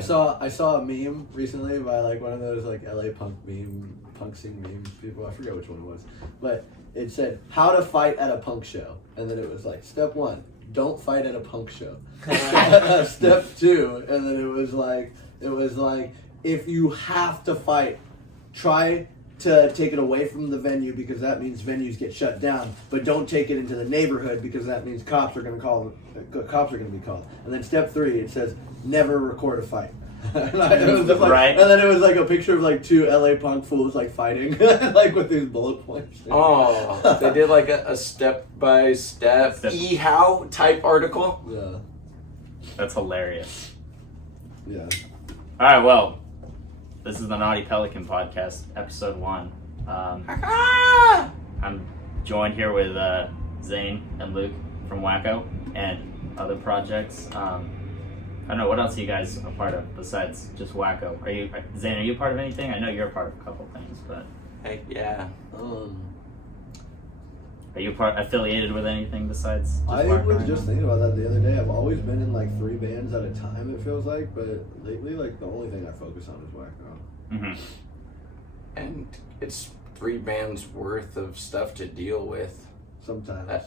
I saw a meme recently by like one of those like LA punk scene meme people. I forget which one it was, but it said how to fight at a punk show, and then it was like step 1, don't fight at a punk show. Step 2, and then it was like if you have to fight, try to take it away from the venue because that means venues get shut down, but don't take it into the neighborhood because that means cops are going to be called. And then step 3, it says never record a fight. And then it was like a picture of like 2 LA punk fools like fighting like with these bullet points. Oh, they did like a step-by-step how type article. Yeah. That's hilarious. Yeah. All right, well, this is the Naughty Pelican podcast, episode 1. I'm joined here with Zaine and Luc from Wacko and other projects. I don't know, what else are you guys a part of besides just Wacko? Zaine, are you a part of anything? I know you're a part of a couple things, but... Heck yeah. Are you affiliated with anything besides just I Wacko was right just now? thinking about that the other day. I've always been in like 3 bands at a time, it feels like, but lately like the only thing I focus on is Wacko. Mm-hmm. And it's 3 bands worth of stuff to deal with. Sometimes.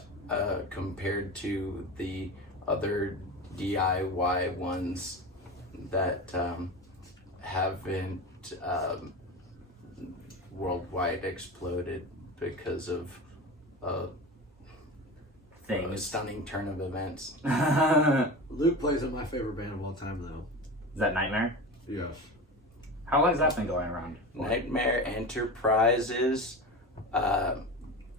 Compared to the other DIY ones that haven't worldwide exploded because of a stunning turn of events. Luc plays in my favorite band of all time, though. Is that Nightmare? Yes. How long has that been going around? Nightmare Enterprises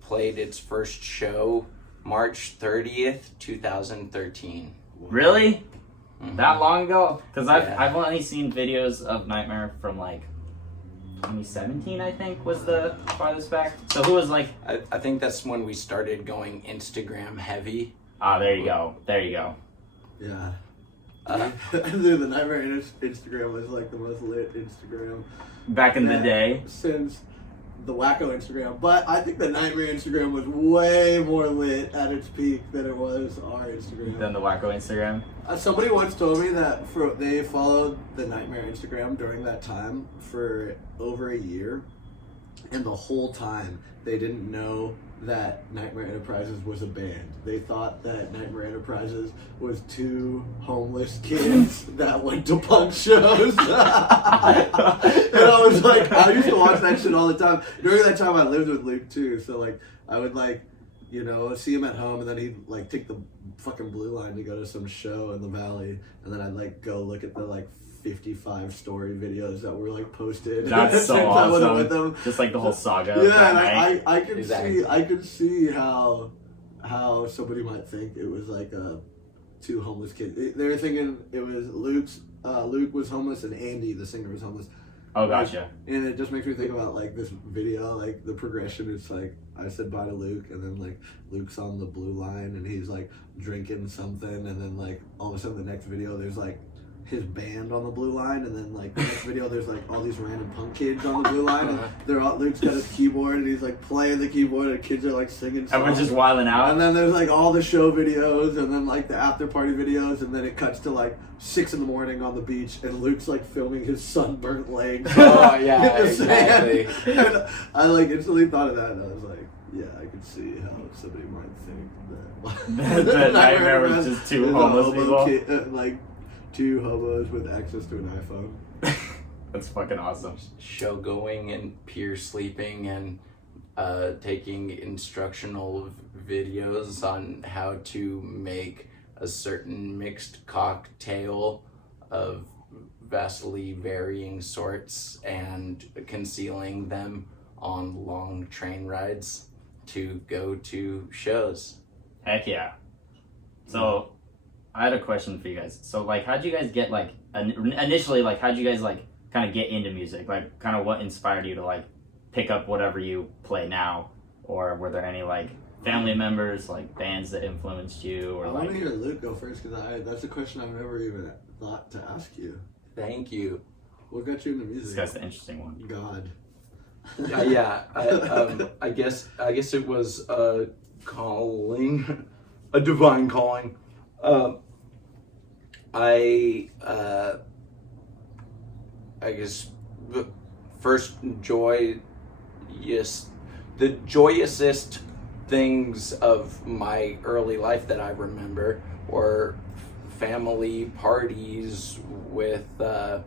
played its first show March 30th, 2013. Really? Mm-hmm. That long ago? Because I've only seen videos of Nightmare from like 2017, I think, was the farthest back. So who was like... I think that's when we started going Instagram heavy. Ah, there you go. There you go. Yeah. Dude, the Nightmare Instagram was like the most lit Instagram Back in the day. Since the Wacko Instagram. But I think the Nightmare Instagram was way more lit at its peak than it was our Instagram. Than the Wacko Instagram? Somebody once told me that they followed the Nightmare Instagram during that time for over a year. And the whole time, they didn't know that Nightmare Enterprises was a band. They thought that Nightmare Enterprises was 2 homeless kids that went to punk shows. And I was like, I used to watch that shit all the time. During that time, I lived with Luc too. So like, I would like, see him at home, and then he'd like take the fucking blue line to go to some show in the valley, and then I'd like go look at the like 55 story videos that were like posted. That's so awesome. With them. Just like the whole saga. Yeah, and I could Exactly. I could see how somebody might think it was like 2 homeless kids. They were thinking it was Luc was homeless and Andy, the singer, was homeless. Oh, gotcha. And it just makes me think about like this video, like the progression. It's like I said bye to Luc, and then like Luc's on the blue line and he's like drinking something, and then like all of a sudden the next video there's like his band on the blue line, and then like the next video there's like all these random punk kids on the blue line, and they're all, Luc's got his keyboard and he's like playing the keyboard and kids are like singing songs. Everyone's just wilding out. And then there's like all the show videos, and then like the after party videos, and then it cuts to like 6 a.m. on the beach, and Luc's like filming his sunburnt legs. Oh yeah, exactly. And I like instantly thought of that, and I was like, yeah, I could see how somebody might think that That Nightmare was just 2 homeless people. Like 2 hobos with access to an iPhone. That's fucking awesome. Show going and peer sleeping and taking instructional videos on how to make a certain mixed cocktail of vastly varying sorts and concealing them on long train rides to go to shows. Heck yeah. So, I had a question for you guys. So, like, how'd you guys get, like, initially, like, how'd you guys, like, kind of get into music? Like, kind of what inspired you to, like, pick up whatever you play now? Or were there any, like, family members, like, bands that influenced you? Or I like... want to hear Luc go first, because that's a question I've never even thought to ask you. Thank you. What got you into music? This guy's the interesting one. God. I guess it was a calling, a divine calling. I I guess the first the joyousest things of my early life that I remember were family parties with a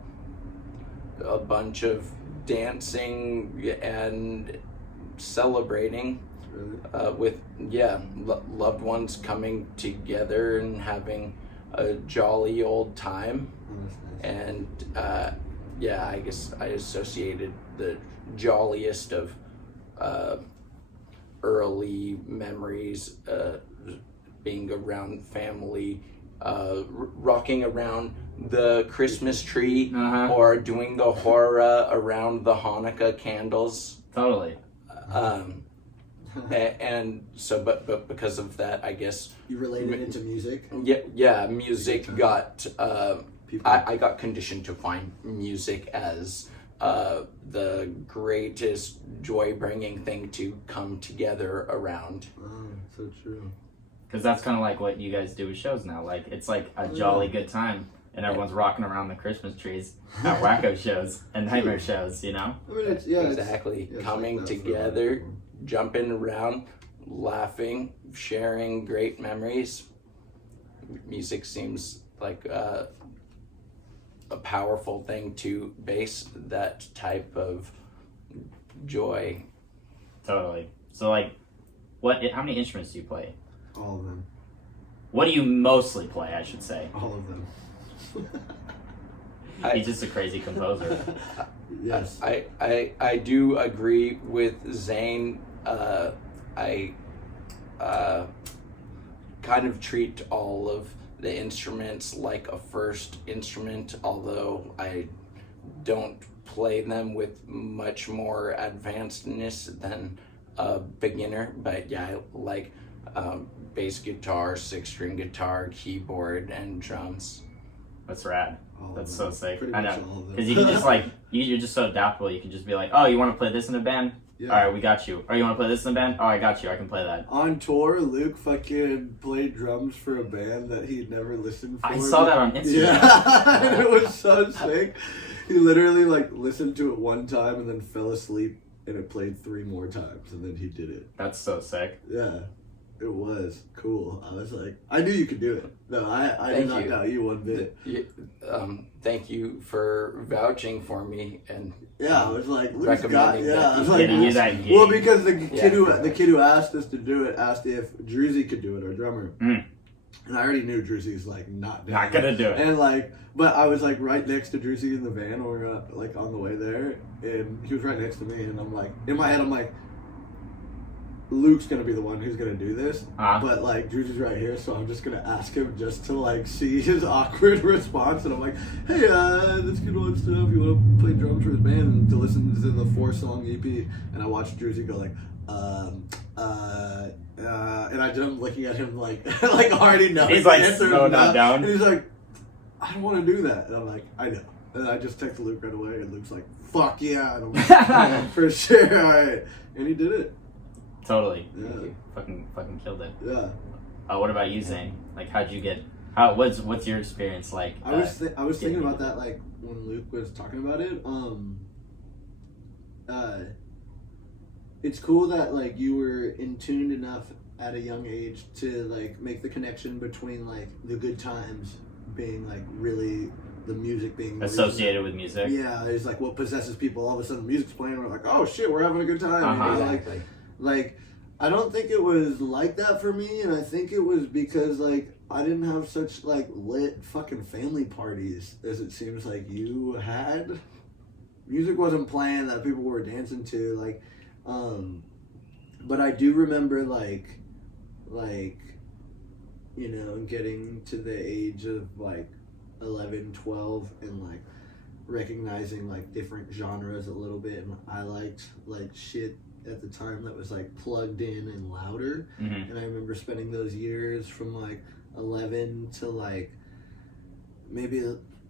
bunch of dancing and celebrating Really? with loved ones coming together and having a jolly old time. Oh, that's nice. And I guess I associated the jolliest of early memories being around family, rocking around the Christmas tree, or doing the hora around the Hanukkah candles. Totally. And so, but because of that, I guess You related it to music? music got. People. I got conditioned to find music as the greatest joy-bringing thing to come together around. Oh, so true. Because that's kind of like what you guys do with shows now. Like, it's like a jolly good time, and everyone's rocking around the Christmas trees at Wacko shows and Nightmare shows, you know? I mean, Exactly. it's Coming like that for together, people. jumping around, laughing, sharing great memories. Music seems like a powerful thing to base that type of joy. Totally. So, like, how many instruments do you play? All of them. What do you mostly play, I should say? All of them. He's just a crazy composer. Yes. I do agree with Zaine. I kind of treat all of the instruments like a first instrument, although I don't play them with much more advancedness than a beginner. But yeah, I like bass guitar, 6-string guitar, keyboard, and drums. That's rad. All of That's them. so sick. Pretty I much know. all of them. Because you can just like, you're just so adaptable. You can just be like, oh, you want to play this in a band? Yeah. All right, we got you. Oh, you want to play this in a band? Oh, I got you. I can play that. On tour, Luke fucking played drums for a band that he'd never listened for. I saw that on Instagram. Yeah, it was so sick. He literally like listened to it one time and then fell asleep, and it played 3 more times, and then he did it. That's so sick. Yeah, it was cool. I was like, I knew you could do it. No, I did not doubt you one bit. Thank you for vouching for me and Yeah, I was like, Luke's got. recommending Yeah, that. I was like, Getting you that gig. well, because the kid exactly. who asked us to do it asked if Druzy could do it, our drummer. Mm. And I already knew Druzy's like not down. Not gonna do it. And like, but I was like right next to Druzy in the van when we were like on the way there, and he was right next to me, and I'm like, in my head, I'm like, Luke's gonna be the one who's gonna do this, but like Druzy's right here, so I'm just gonna ask him just to like see his awkward response, and I'm like, hey, this kid wants to know if you want to play drums for his band and to listen to the 4-song EP, and I watched Druzy go like, and I'm looking at him like, like already know. He's like, so not down. And he's like, I don't want to do that. And I'm like, I know. And I just texted Luke right away, and Luke's like, fuck yeah. And I'm like, yeah, for sure, all right. And he did it. Totally. Yeah. Fucking killed it. Yeah. What about you, Zane? Like, how'd you get? What's your experience like? I was thinking about that like when Luke was talking about it. It's cool that like you were in tune enough at a young age to like make the connection between like the good times being like really the music being associated with music. Yeah, it's like what possesses people. All of a sudden, music's playing. We're like, oh shit, we're having a good time. You know, Exactly. like, I don't think it was like that for me, and I think it was because like I didn't have such like lit fucking family parties as it seems like you had. Music wasn't playing that people were dancing to, like, but I do remember like, you know, getting to the age of like 11, 12 and like recognizing like different genres a little bit, and I liked like shit at the time that was like plugged in and louder. Mm-hmm. And I remember spending those years from like 11 to like maybe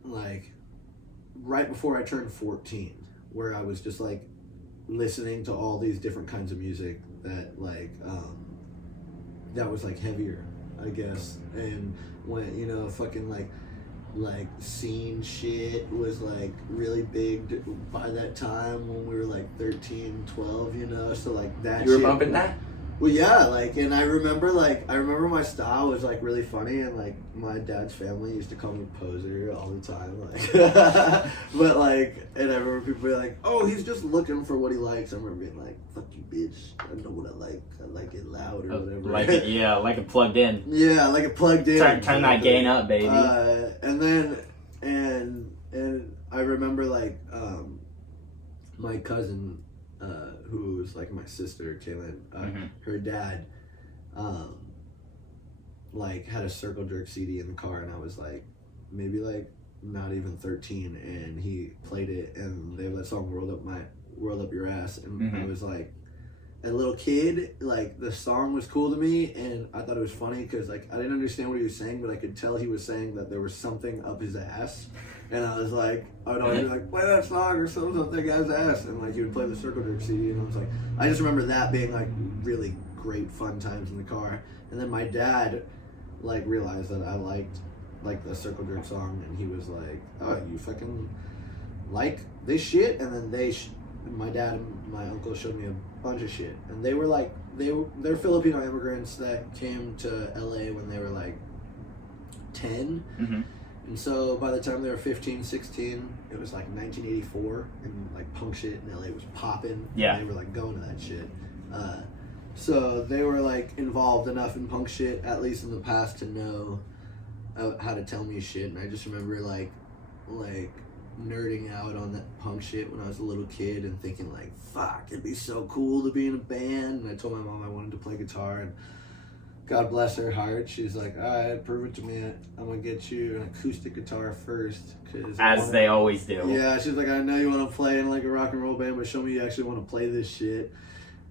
like right before I turned 14, where I was just like listening to all these different kinds of music that like that was like heavier, I guess. And when, you know, fucking like like scene shit was like really big by that time when we were like 13, 12, you know, so like that You were shit, bumping that? well, yeah, like, and I remember my style was like really funny, and like my dad's family used to call me poser all the time, like, but like, and I remember people being like, oh, he's just looking for what he likes. I remember being like, fuck you, bitch, I know what I like it loud or whatever. Like it, yeah, like it plugged in. Yeah, like it plugged in. Turn that gain up, baby. And then, and I remember like, my cousin, who was like my sister, Kaylin, her dad, like had a Circle Jerk CD in the car, and I was like, maybe like not even 13, and he played it, and they have that song "World Up Your Ass," and I was like, as a little kid, like the song was cool to me, and I thought it was funny because like I didn't understand what he was saying, but I could tell he was saying that there was something up his ass. And I was like, I would always be like, play that song or something guy's ass. And like, he would play the Circle Jerk CD. And I was like, I just remember that being like really great fun times in the car. And then my dad like realized that I liked like the Circle Jerk song. And he was like, oh, you fucking like this shit? And then my dad and my uncle showed me a bunch of shit. And they were like, they're Filipino immigrants that came to LA when they were like 10. And so by the time they were 15, 16, it was like 1984, and like punk shit in LA was popping. Yeah. They were like going to that shit. So they were like involved enough in punk shit, at least in the past, to know how to tell me shit. And I just remember like nerding out on that punk shit when I was a little kid and thinking like, fuck, it'd be so cool to be in a band. And I told my mom I wanted to play guitar, and God bless her heart, she's like, all right, prove it to me. I'm going to get you an acoustic guitar first. As they always do. Yeah, she's like, I know you want to play in like a rock and roll band, but show me you actually want to play this shit.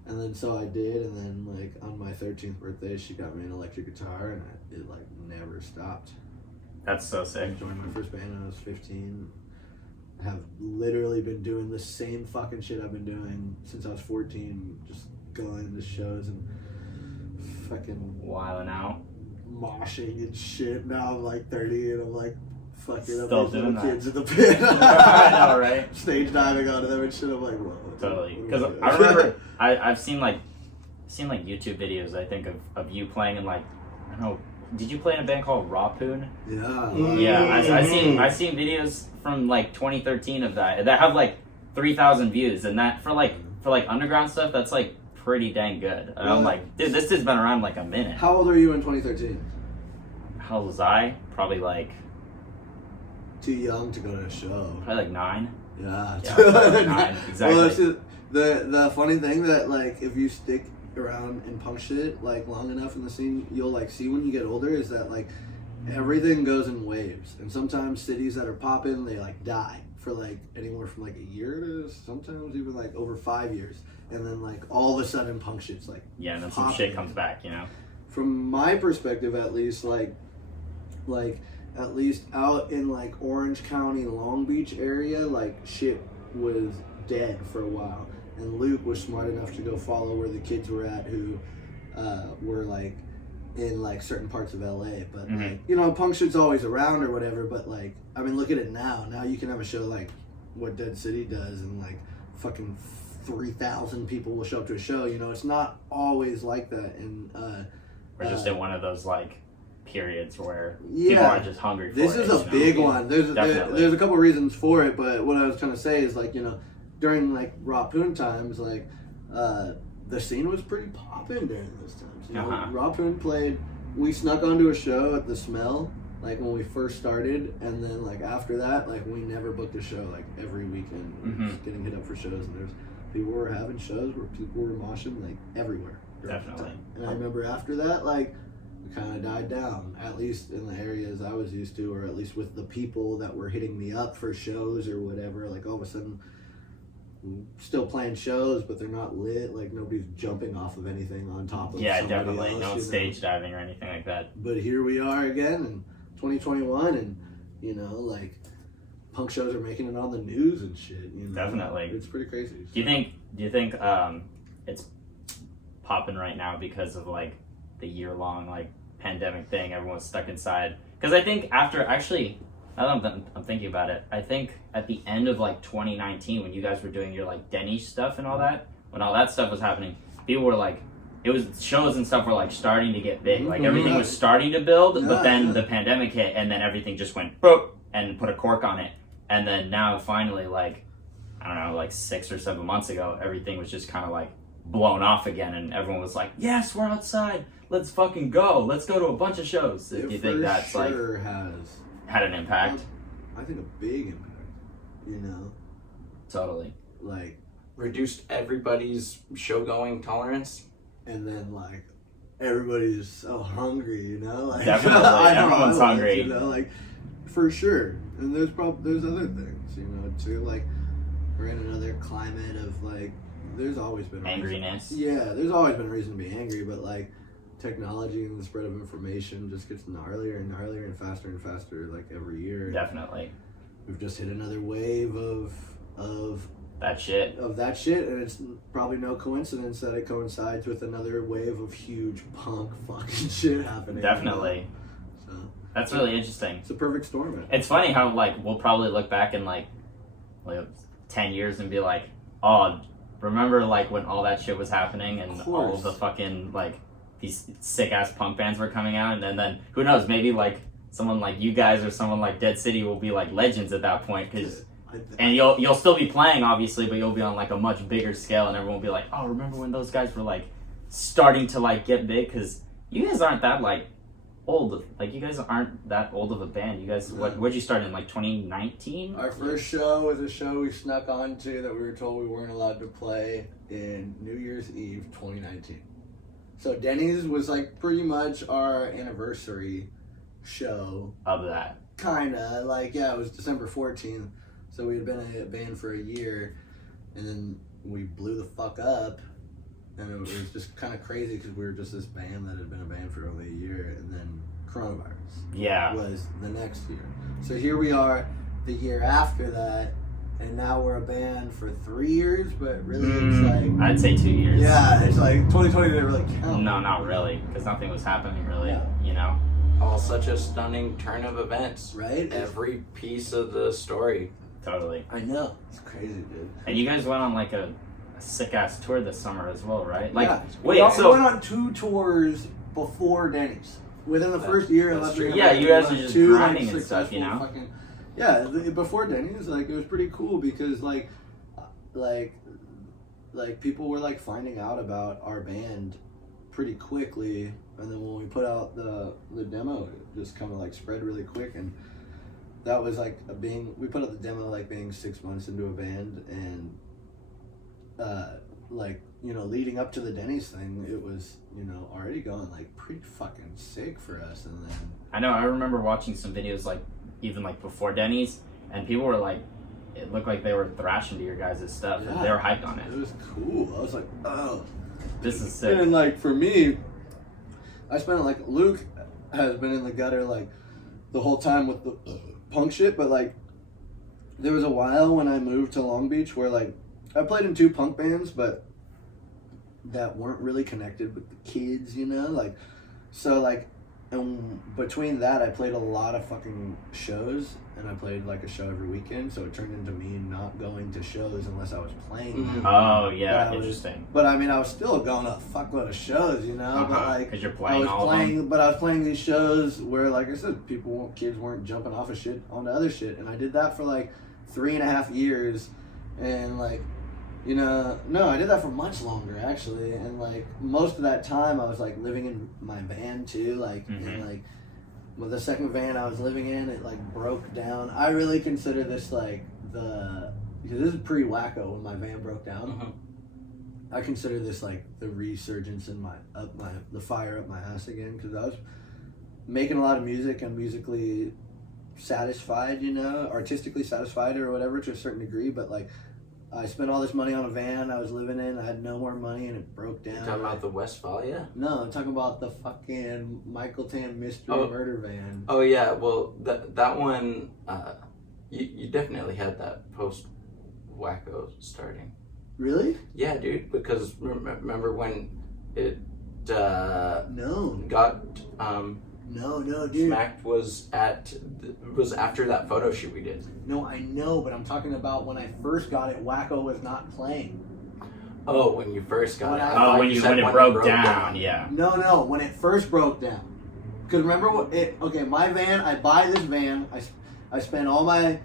And then so I did, and then like on my 13th birthday, she got me an electric guitar, and it like never stopped. That's so sick. I joined my first band when I was 15. Have literally been doing the same fucking shit I've been doing since I was 14, just going to shows and fucking wilding out, moshing and shit. Now I'm like 30 and I'm like fucking up Still these doing little that. kids in the pit. I know, right? Stage diving onto them and shit. I'm like, whoa. Totally. Because I remember I've seen like YouTube videos, I think, of you playing in like, I don't know, did you play in a band called Rapoon? Yeah. Yeah, I've seen videos from like 2013 of that have like 3,000 views, and that for like underground stuff, that's like pretty dang good. And I'm like, dude, this dude's been around like a minute. How old are you in 2013? How old was I? Probably like Too young to go to a show. probably like 9. Yeah. Yeah, 9, exactly. Well, it's just, the funny thing that like if you stick around in punk shit like long enough in the scene, you'll like see when you get older is that like everything goes in waves, and sometimes cities that are popping, they like die for like anywhere from like a year to sometimes even like over 5 years, and then like all of a sudden punk shit's like Yeah, and then some popping. shit comes back, you know. From my perspective, at least, like at least out in like Orange County, Long Beach area, like shit was dead for a while. And Luke was smart enough to go follow where the kids were at who were like in like certain parts of LA. But like, you know, punk shit's always around or whatever, but like, I mean, look at it now. Now you can have a show like what Dead City does, and like fucking 3,000 people will show up to a show. You know, it's not always like that. And We're just in one of those like periods where yeah, people are just hungry for this it. is a big one. There's a couple reasons for it, but what I was trying to say is like, you know, during like Rapoon times, like the scene was pretty popping during those times. You know, Rapoon played. We snuck onto a show at the Smell, like when we first started, and then like after that, like we never booked a show. Like every weekend, we were just getting hit up for shows, and there's people were having shows where people were moshing like everywhere. Definitely. And I remember after that, like it kind of died down, at least in the areas I was used to, or at least with the people that were hitting me up for shows or whatever. Like all of a sudden, still playing shows, but they're not lit. Like nobody's jumping off of anything on top of somebody definitely else, no stage diving or anything like that. But here we are again in 2021, and you know, like punk shows are making it on the news and shit. You know? Definitely, it's pretty crazy. Do you think it's popping right now because of like the year-long like pandemic thing? Everyone's stuck inside. Because I think after Now that I'm thinking about it, I think at the end of like 2019, when you guys were doing your like Denny stuff and all that, when all that stuff was happening, people were like, it was shows and stuff were like starting to get big. Like everything was starting to build, but then the pandemic hit, and then everything just went boop and put a cork on it. And then now finally, like, I don't know, like 6 or 7 months ago, everything was just kind of like blown off again, and everyone was like, yes, we're outside, let's fucking go, let's go to a bunch of shows. Do you think that's sure like has had an impact? I think a big impact, you know, Totally. like, Reduced everybody's show going tolerance. and then like everybody's so hungry, you know, like Definitely, everyone's hungry. you know, like for sure. And there's other things, you know, too, like we're in another climate of like, there's always been a Angriness. yeah, there's always been a reason to be angry, but like technology and the spread of information just gets gnarlier and gnarlier and faster like every year. Definitely. We've just hit another wave of That shit. and it's probably no coincidence that it coincides with another wave of huge punk fucking shit happening. Definitely. So That's really interesting. it's a perfect storm. Man. It's funny how like we'll probably look back in like 10 years and be like, oh, remember like when all that shit was happening and all of the fucking like these sick ass punk bands were coming out, and then who knows, maybe like someone like you guys or someone like Dead City will be like legends at that point, because and you'll still be playing obviously, but you'll be on like a much bigger scale, and everyone will be like, oh, remember when those guys were like starting to like get big? Because you guys aren't that like old, like you guys aren't that old of a band. You guys, what'd you start in, like 2019? Our first show was a show we snuck onto that we were told we weren't allowed to play in New Year's Eve 2019. So Denny's was like pretty much our anniversary show. Of that. Kinda, like, yeah, it was December 14th. So we had been a band for a year, and then we blew the fuck up. And it was just kind of crazy because we were just this band that had been a band for only a year, and then coronavirus was the next year. So here we are the year after that, and now we're a band for 3 years, but really it's like... I'd say 2 years. Yeah, it's like 2020 didn't really count. No, not really, because nothing was happening really, Yeah. you know? All such a stunning turn of events. Right? Every piece of the story. Totally. I know. It's crazy, dude. And you guys went on like a sick ass tour this summer as well, right? Like, yeah. wait, we also so went on 2 tours before Denny's. Within the first year, that's unless true. Yeah, you guys are just grinding and stuff, you know? Before Denny's, like, it was pretty cool because, like people were, like, finding out about our band pretty quickly, and then when we put out the demo, it just kind of, like, spread really quick, and that was, like, we put out the demo, like, being 6 months into a band, and, like, you know, leading up to the Denny's thing, it was, you know, already going, like, pretty fucking sick for us, and then... I know, I remember watching some videos, like, even, like, before Denny's, and people were, like, it looked like they were thrashing to your guys' stuff, and they were hyped on it. It was cool. I was like, oh. This is sick. And, like, for me, I spent, like, Luc has been in the gutter, like, the whole time with the punk shit, but, like, there was a while when I moved to Long Beach where, like, I played in 2 punk bands, but that weren't really connected with the kids, you know? Like, so, like, and between that, I played a lot of fucking shows, and I played, like, a show every weekend, so it turned into me not going to shows unless I was playing them. Oh, yeah, interesting. But, I mean, I was still going to a fuckload of shows, you know? But, like, because you're playing all of them. But I was playing these shows where, like I said, kids weren't jumping off of shit onto other shit, and I did that for, like, 3.5 years, and, like, you know, no, I did that for much longer, actually, and, like, most of that time I was, like, living in my van, too, like, and, like, with the second van I was living in, it, like, broke down. I really consider this, like, because this is pre-Wacko when my van broke down. I consider this, like, the resurgence in the fire up my ass again, because I was making a lot of music and musically satisfied, you know, artistically satisfied or whatever to a certain degree, but, like, I spent all this money on a van I was living in. I had no more money, and it broke down. You talking about the Westphalia? No, I'm talking about the fucking Michael Tan mystery murder van. Oh yeah, well that one, you definitely had that post Wacko starting. Really? Yeah, dude. Because remember when it No. got No, dude. Smacked was after that photo shoot we did. No, I know, but I'm talking about when I first got it, Wacko was not playing. Oh, when you first got When it. I- I thought when you it said broke down, yeah. No, when it first broke down. Because remember what it? Okay, my van. I buy this van. I spend all I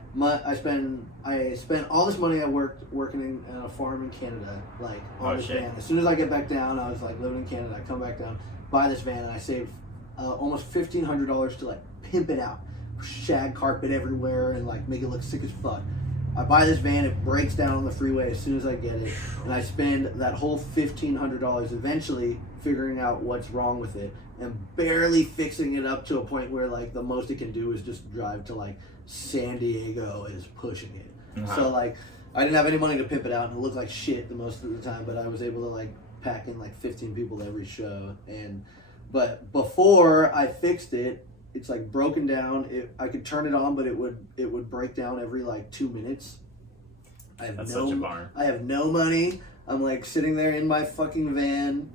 spent all this money I working in a farm in Canada, like on this van. As soon as I get back down, I was like living in Canada. I come back down, buy this van, and I save almost $1,500 to like pimp it out, shag carpet everywhere, and like make it look sick as fuck. I buy this van, it breaks down on the freeway as soon as I get it, and I spend that whole $1,500 eventually figuring out what's wrong with it and barely fixing it up to a point where like the most it can do is just drive to like San Diego is pushing it. So like I didn't have any money to pimp it out and it looked like shit the most of the time, but I was able to like pack in like 15 people to every show. But before I fixed it, it's like broken down. I could turn it on, but it would break down every like 2 minutes. That's such a bummer. I have no money. I'm like sitting there in my fucking van.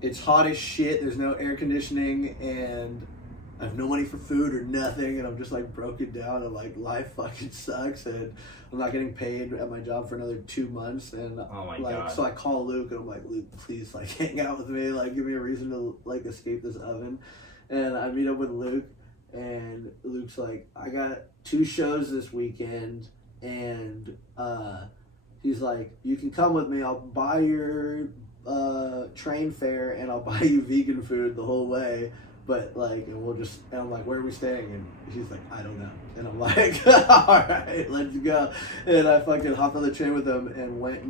It's hot as shit. There's no air conditioning, and I have no money for food or nothing. And I'm just like broken down. And like life fucking sucks, and I'm not getting paid at my job for another 2 months. And oh my like, God. so I call Luke, and I'm like, Luke, please like hang out with me. Like, give me a reason to like escape this oven. And I meet up with Luke. And Luke's like, I got 2 shows this weekend, and he's like, you can come with me. I'll buy your train fare, and I'll buy you vegan food the whole way. But like, and I'm like, where are we staying? And he's like, I don't know. And I'm like, all right, let's go. And I fucking hopped on the train with him and went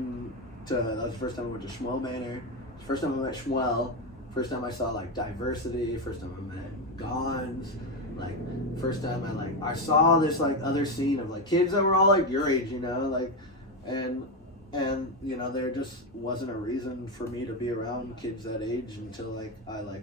that was the first time I went to Schmuel Manor. First time I met Schmuel. First time I saw like Diversity. First time I met Gons. Like first time I saw this like other scene of like kids that were all like your age, you know, like and you know there just wasn't a reason for me to be around kids that age until like I like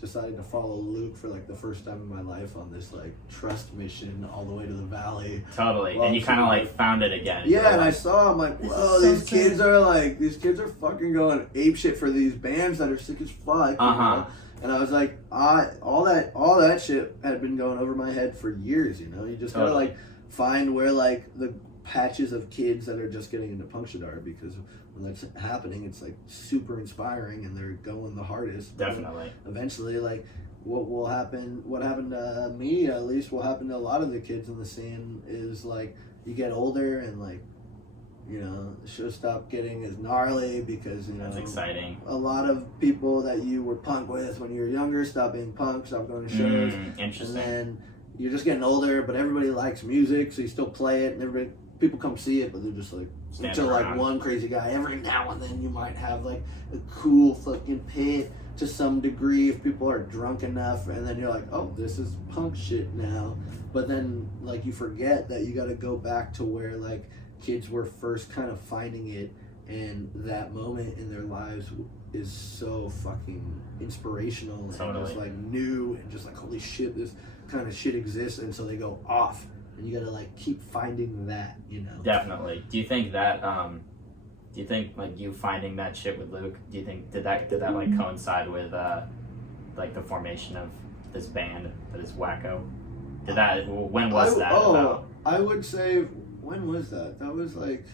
decided to follow Luke for like the first time in my life on this like trust mission all the way to the valley. Totally. And you kind of like found it again. Yeah, and I saw, I'm like, whoa, these kids are fucking going ape shit for these bands that are sick as fuck. You know? And I was like, all that shit had been going over my head for years, you know? You just gotta like find where like the patches of kids that are just getting into punk shit are, because when that's happening, it's like super inspiring and they're going the hardest. Definitely. But eventually, like what happened to me at least, will happen to a lot of the kids in the scene is like you get older and like, you know, shows stop getting as gnarly because, you know, that's exciting. A lot of people that you were punk with when you were younger stop being punk, stop going to shows. Interesting. And then you're just getting older, but everybody likes music, so you still play it, and people come see it, but they're just like, until like one crazy guy. Every now and then you might have like a cool fucking pit to some degree if people are drunk enough, and then you're like, oh, this is punk shit now. But then like you forget that you got to go back to where like kids were first kind of finding it, and that moment in their lives is so fucking inspirational and just like new and just like, holy shit, this kind of shit exists, and so they go off, and you gotta like keep finding that, you know. Definitely. Do you think that like you finding that shit with Luke, do you think did that like coincide with like the formation of this band that is Wacko? When was that about? I would say, when was that? That was like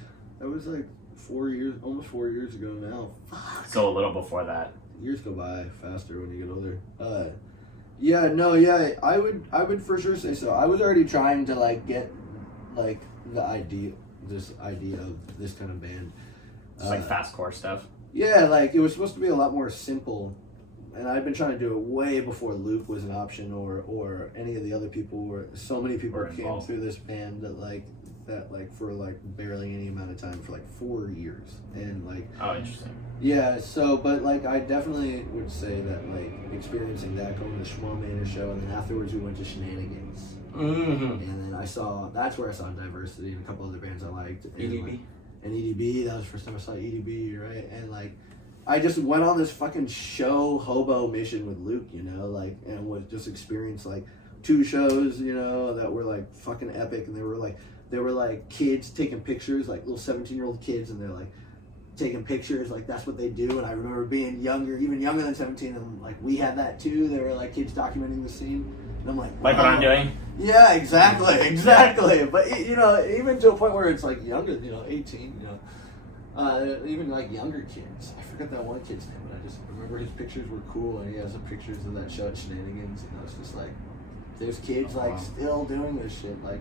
4 years, almost 4 years ago now. Fuck. So a little before that. Years go by faster when you get older. I would for sure say so. I was already trying to like get like this idea of this kind of band. Just like fastcore stuff. Yeah, like it was supposed to be a lot more simple, and I'd been trying to do it way before Luke was an option or any of the other people. So many people came through this band that for like barely any amount of time for like 4 years, and like, oh, interesting. Yeah, so but like I definitely would say that like experiencing that, going to the Schmuel Manor show, and then afterwards we went to Shenanigans, and then that's where I saw Diversity and a couple other bands I liked, EDB. And EDB, that was the first time I saw EDB, right? And like I just went on this fucking show hobo mission with Luke, you know, like, and was just experienced like 2 shows, you know, that were like fucking epic, and they were like kids taking pictures, like little 17-year-old kids, and they're like taking pictures, like that's what they do. And I remember being younger, even younger than 17, and like we had that too. There were like kids documenting the scene, and I'm like, Like what I'm doing? Yeah, exactly. But you know, even to a point where it's like younger, you know, 18, you know, even like younger kids. I forget that one kid's name, but I just remember his pictures were cool, and he has some pictures of that show at Shenanigans. You know, it's just like there's kids like still doing this shit. Like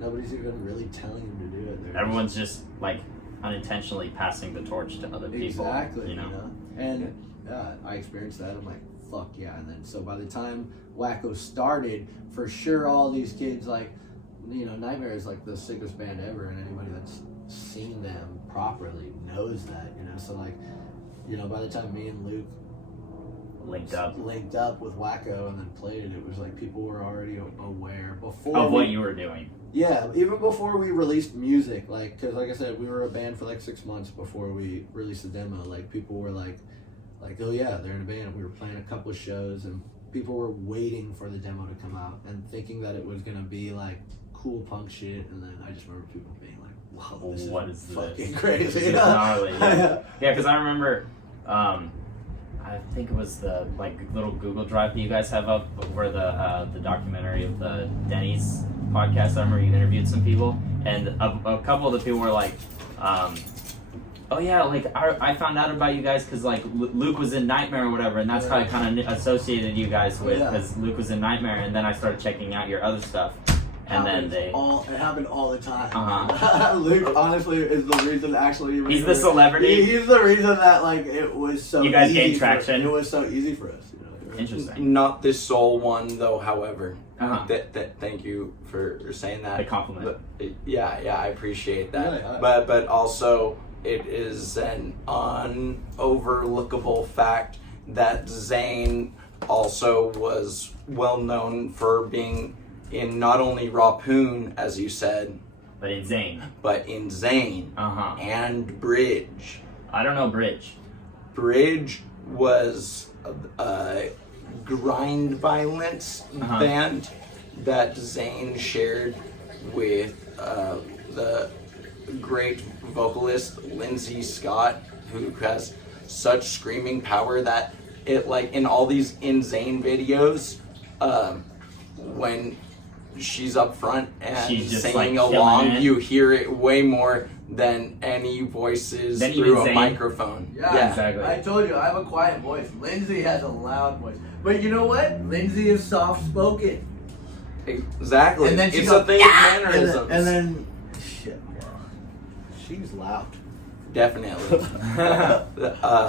nobody's even really telling them to do it. Everyone's just like unintentionally passing the torch to other people. Exactly. You know? And I experienced that. I'm like, fuck yeah. And then so by the time Wacko started, for sure all these kids, like, you know, Nightmare is like the sickest band ever, and anybody that's seen them properly knows that, you know. So like, you know, by the time me and Luke linked up with Wacko and then played it, it was like people were already aware before of what you were doing. Yeah, even before we released music, like, because like I said, we were a band for like 6 months before we released the demo. Like, people were like, oh yeah, they're in a band. We were playing a couple of shows, and people were waiting for the demo to come out and thinking that it was gonna be like cool punk shit. And then I just remember people being like, "Wow, What is fucking this? crazy!" This is gnarly. Yeah, because I remember, I think it was the like little Google Drive that you guys have up where the documentary of the Denny's podcast. I remember you interviewed some people, and a couple of the people were like, oh yeah, like I found out about you guys because like Luke was in Nightmare or whatever, and that's how I kind of associated you guys with, because Luke was in Nightmare, and then I started checking out your other stuff, and then it happened all the time. Luke honestly is the reason actually. He's the celebrity. He's the reason that like it was so. You guys easy gained traction. It was so easy for us. You know? Interesting. Not the sole one though, however. Thank you for saying that. The compliment. But, yeah, I appreciate that. Yeah, but also, it is an unoverlookable fact that Zaine also was well known for being in not only Rappoon, as you said, but in Zaine. And Bridge. I don't know Bridge. Bridge was a grind violence band that Zaine shared with the great vocalist Lindsay Scott, who has such screaming power that it, like, in all these Zaine videos, when she's up front and she's just, singing like, along, you hear it way more than any voices through a microphone. Yeah, exactly. I told you, I have a quiet voice. Lindsay has a loud voice. But you know what? Lindsay is soft-spoken. Exactly. And then it's a thing of mannerisms. And then, shit, she's loud. Definitely.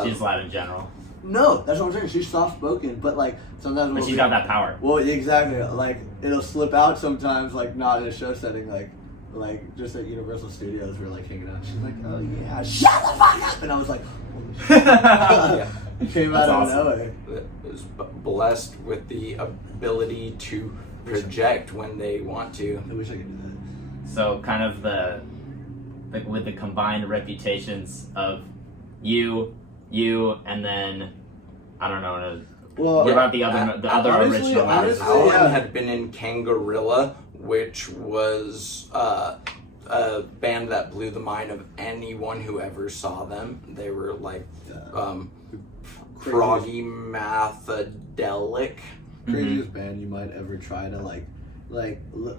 She's loud in general. No, that's what I'm saying. She's soft-spoken, but like sometimes. But she's got that power. Well, exactly. Like it'll slip out sometimes, like not in a show setting, like just at Universal Studios. We're like hanging out. She's like, "Oh yeah, shut the fuck up!" And I was like, came out of nowhere. Is blessed with the ability to project when they want to. I wish I could do that. So kind of with the combined reputations of you, and then I don't know. Well, what about the other honestly, original members? Alan had been in Kangarilla, which was a band that blew the mind of anyone who ever saw them. They were like proggy mathadelic. Craziest band you might ever try to like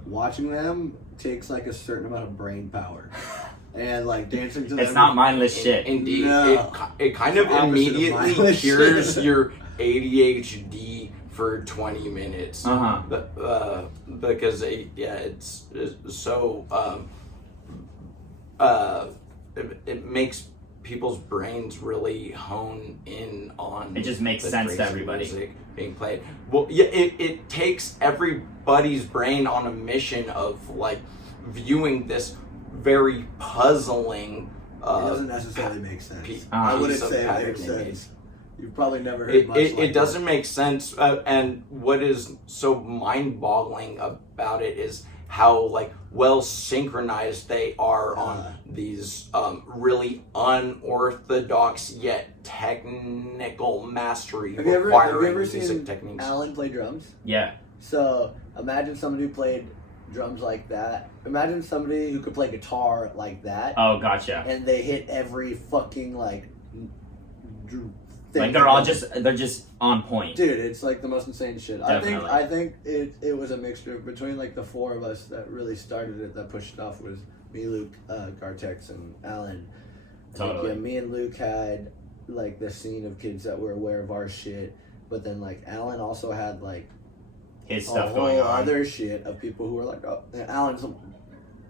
watching them takes like a certain amount of brain power. And like dancing to them. It's not mindless shit. Indeed. No. It kind of immediately cures your ADHD for 20 minutes. Because it's so it makes people's brains really hone in on. It just makes sense to everybody. Music being played. Well, yeah, it takes everybody's brain on a mission of like viewing this very puzzling. It doesn't necessarily make sense. I I wouldn't say it makes sense. You've probably never heard it doesn't make sense. And what is so mind-boggling about it is how like well synchronized they are on these really unorthodox yet technical mastery Have you ever requiring seen music techniques. Alan play drums? Yeah. So imagine somebody who played drums like that. Imagine somebody who could play guitar like that. Oh, gotcha. And they hit every fucking like thing. Like they're just on point. Dude, it's like the most insane shit. Definitely. I think it was a mixture between like the four of us that really started it, that pushed it off, was me, Luke, Gartex, and Alan. Totally. Like, yeah, me and Luke had like the scene of kids that were aware of our shit, but then like Alan also had like His a stuff whole going on. other shit of people who were like, oh, and Alan's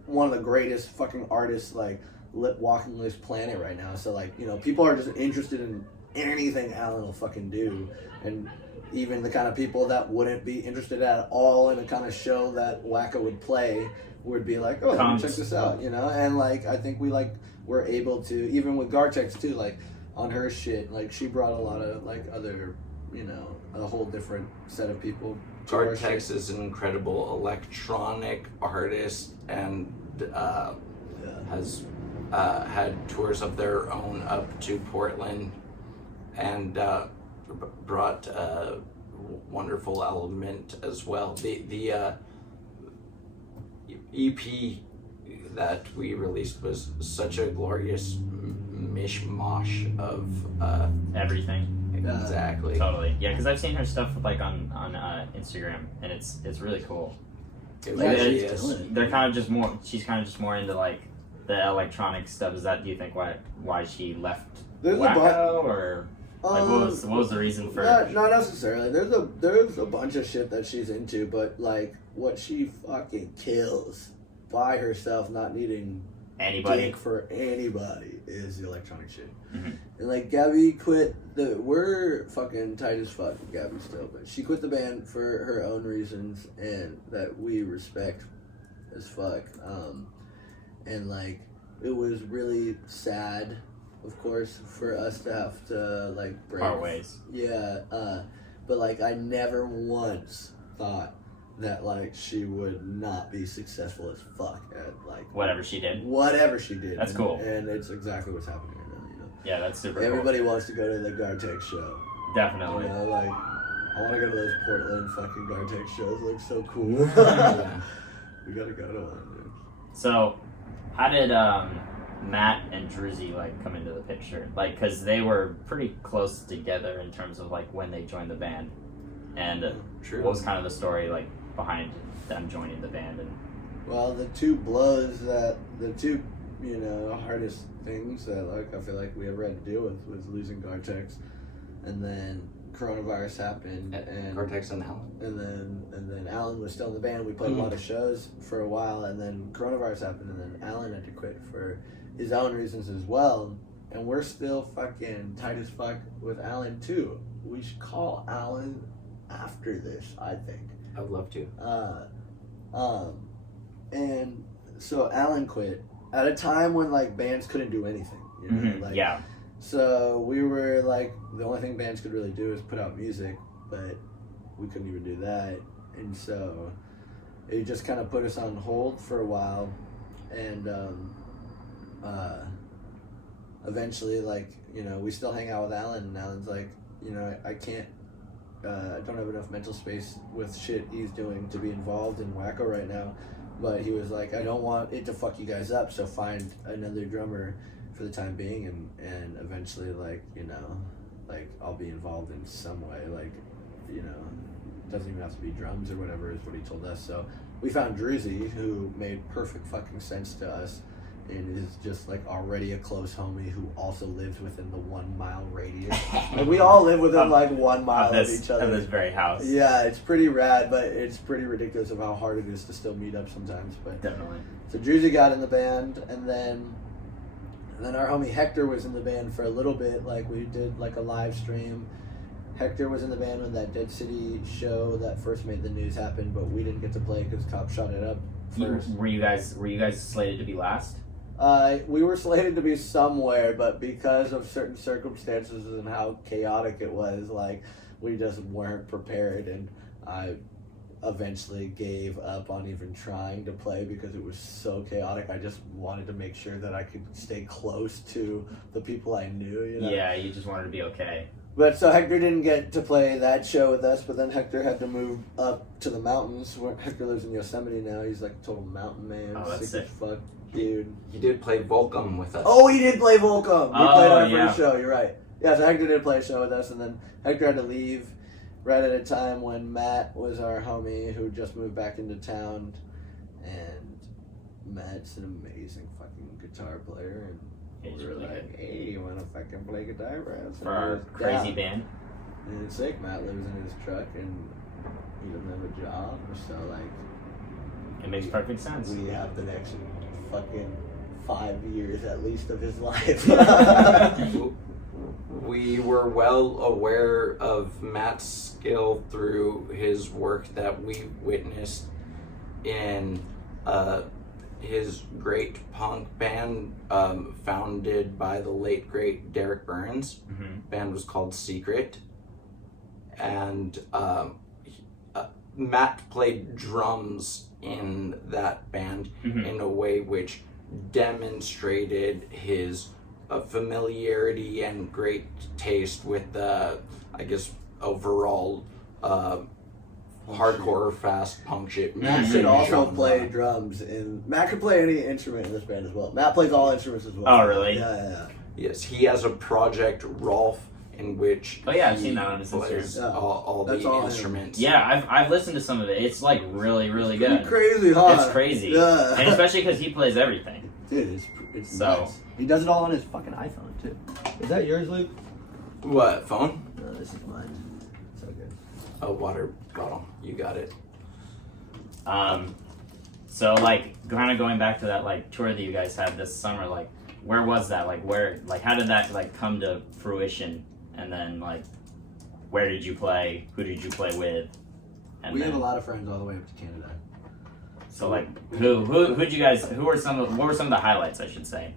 one of the greatest fucking artists like walking this planet right now. So like, you know, people are just interested in anything Alan will fucking do, and even the kind of people that wouldn't be interested at all in a kind of show that Wacko would play would be like, oh, let me check this out, you know. And like, I think we like were able to, even with Gartex too, like on her shit, like she brought a lot of like other, you know, a whole different set of people. Gartex is an incredible electronic artist and has had tours of their own up to Portland, and brought a wonderful element as well. The EP that we released was such a glorious mishmash of Everything. exactly. Totally. Yeah, because I've seen her stuff like on Instagram, and it's really cool. It Like, really it's is. killing They're kind of just more. She's kind of just more into like the electronic stuff. Is that, do you think, why she left There's a Wacko, or like what was the reason for? Not necessarily. There's a bunch of shit that she's into, but like what she fucking kills by herself, not needing Anybody? dick for anybody, is the electronic shit. Mm-hmm. And like Gabby quit we're fucking tight as fuck with Gabby still, but she quit the band for her own reasons, and that we respect as fuck. And like it was really sad, of course, for us to have to like break Part ways. Yeah, but like I never once thought that like she would not be successful as fuck at like Whatever she did. whatever she did. That's cool. And it's exactly what's happening right now, you know. Yeah, that's super Everybody wants to go to the Gartex show. cool. Definitely. You know, like I want to go to those Portland fucking Gartex shows. They look so cool. Yeah. We gotta go to one, dude. So, how did Matt and Druzy like come into the picture? Like, cause they were pretty close together in terms of like when they joined the band, and True. what was kind of the story like behind them joining the band? And Well, the two blows that the two, you know, hardest things that like I feel like we ever had to deal with was losing Gartex, and then coronavirus happened, and Gartex and Alan. and then Alan was still in the band. We played a lot of shows for a while, and then coronavirus happened, and then Alan had to quit for his own reasons as well. And we're still fucking tight as fuck with Alan too. We should call Alan after this, I think. I would love to. And so Alan quit at a time when like bands couldn't do anything, you know? Mhm, Like, yeah, so we were like, the only thing bands could really do is put out music, but we couldn't even do that. And so it just kind of put us on hold for a while. And eventually, like, you know, we still hang out with Alan, and Alan's like, you know, I can't, I don't have enough mental space with shit he's doing to be involved in Wacko right now. But he was like, I don't want it to fuck you guys up, so find another drummer for the time being, and eventually, like, you know, like, I'll be involved in some way, like, you know, it doesn't even have to be drums or whatever is what he told us. So we found Druzy, who made perfect fucking sense to us, and is just like already a close homie who also lives within the 1 mile radius. Like, we all live within like 1 mile of each other. of this very house. Yeah, it's pretty rad, but it's pretty ridiculous of how hard it is to still meet up sometimes. But Definitely. so Druzy got in the band, and then our homie Hector was in the band for a little bit. Like, we did like a live stream. Hector was in the band when that Dead City show that first made the news happened, but we didn't get to play because cops shot it up first. Were you guys slated to be last? We were slated to be somewhere, but because of certain circumstances and how chaotic it was, like, we just weren't prepared, and I eventually gave up on even trying to play because it was so chaotic. I just wanted to make sure that I could stay close to the people I knew, you know? Yeah, you just wanted to be okay. But so Hector didn't get to play that show with us, but then Hector had to move up to the mountains. Where Hector lives in Yosemite now. He's like a total mountain man. Oh, that's sick. Fuck, dude. He did play Volcom with us. Oh, he did play Volcom. He played our yeah. first show. You're right. Yeah, so Hector did play a show with us, and then Hector had to leave right at a time when Matt was our homie who just moved back into town, and Matt's an amazing fucking guitar player, and He's we were really like, hey, you wanna fucking play guitar for us? For our crazy band. And it's sick. Matt lives in his truck, and he doesn't have a job, so like It makes perfect sense. we have the next fucking 5 years at least of his life. We were well aware of Matt's skill through his work that we witnessed in his great punk band founded by the late great Derek Burns. Band was called Secret, and Matt played drums in that band in a way which demonstrated his familiarity and great taste with the, I guess, overall hardcore fast punk shit. Matt should also play drums, and Matt could play any instrument in this band as well. Matt plays all instruments as well. Oh, really? Yeah. Yes, he has a project, Rolf, in which Oh, yeah, I've he seen that on his plays Instagram. all That's the all him. instruments. Yeah, I've listened to some of it. It's like really, really good. It's crazy hard. It's crazy. Yeah. And especially because he plays everything. Dude, it's So- nuts. He does it all on his fucking iPhone, too. Is that yours, Luke? What, phone? No, this is mine. So good. A water bottle. You got it. So like kind of going back to that like tour that you guys had this summer, like where was that? Like where, like how did that like come to fruition? And then like where did you play? Who did you play with? And We then, have a lot of friends all the way up to Canada. so like who'd you guys, what were some of the highlights, I should say?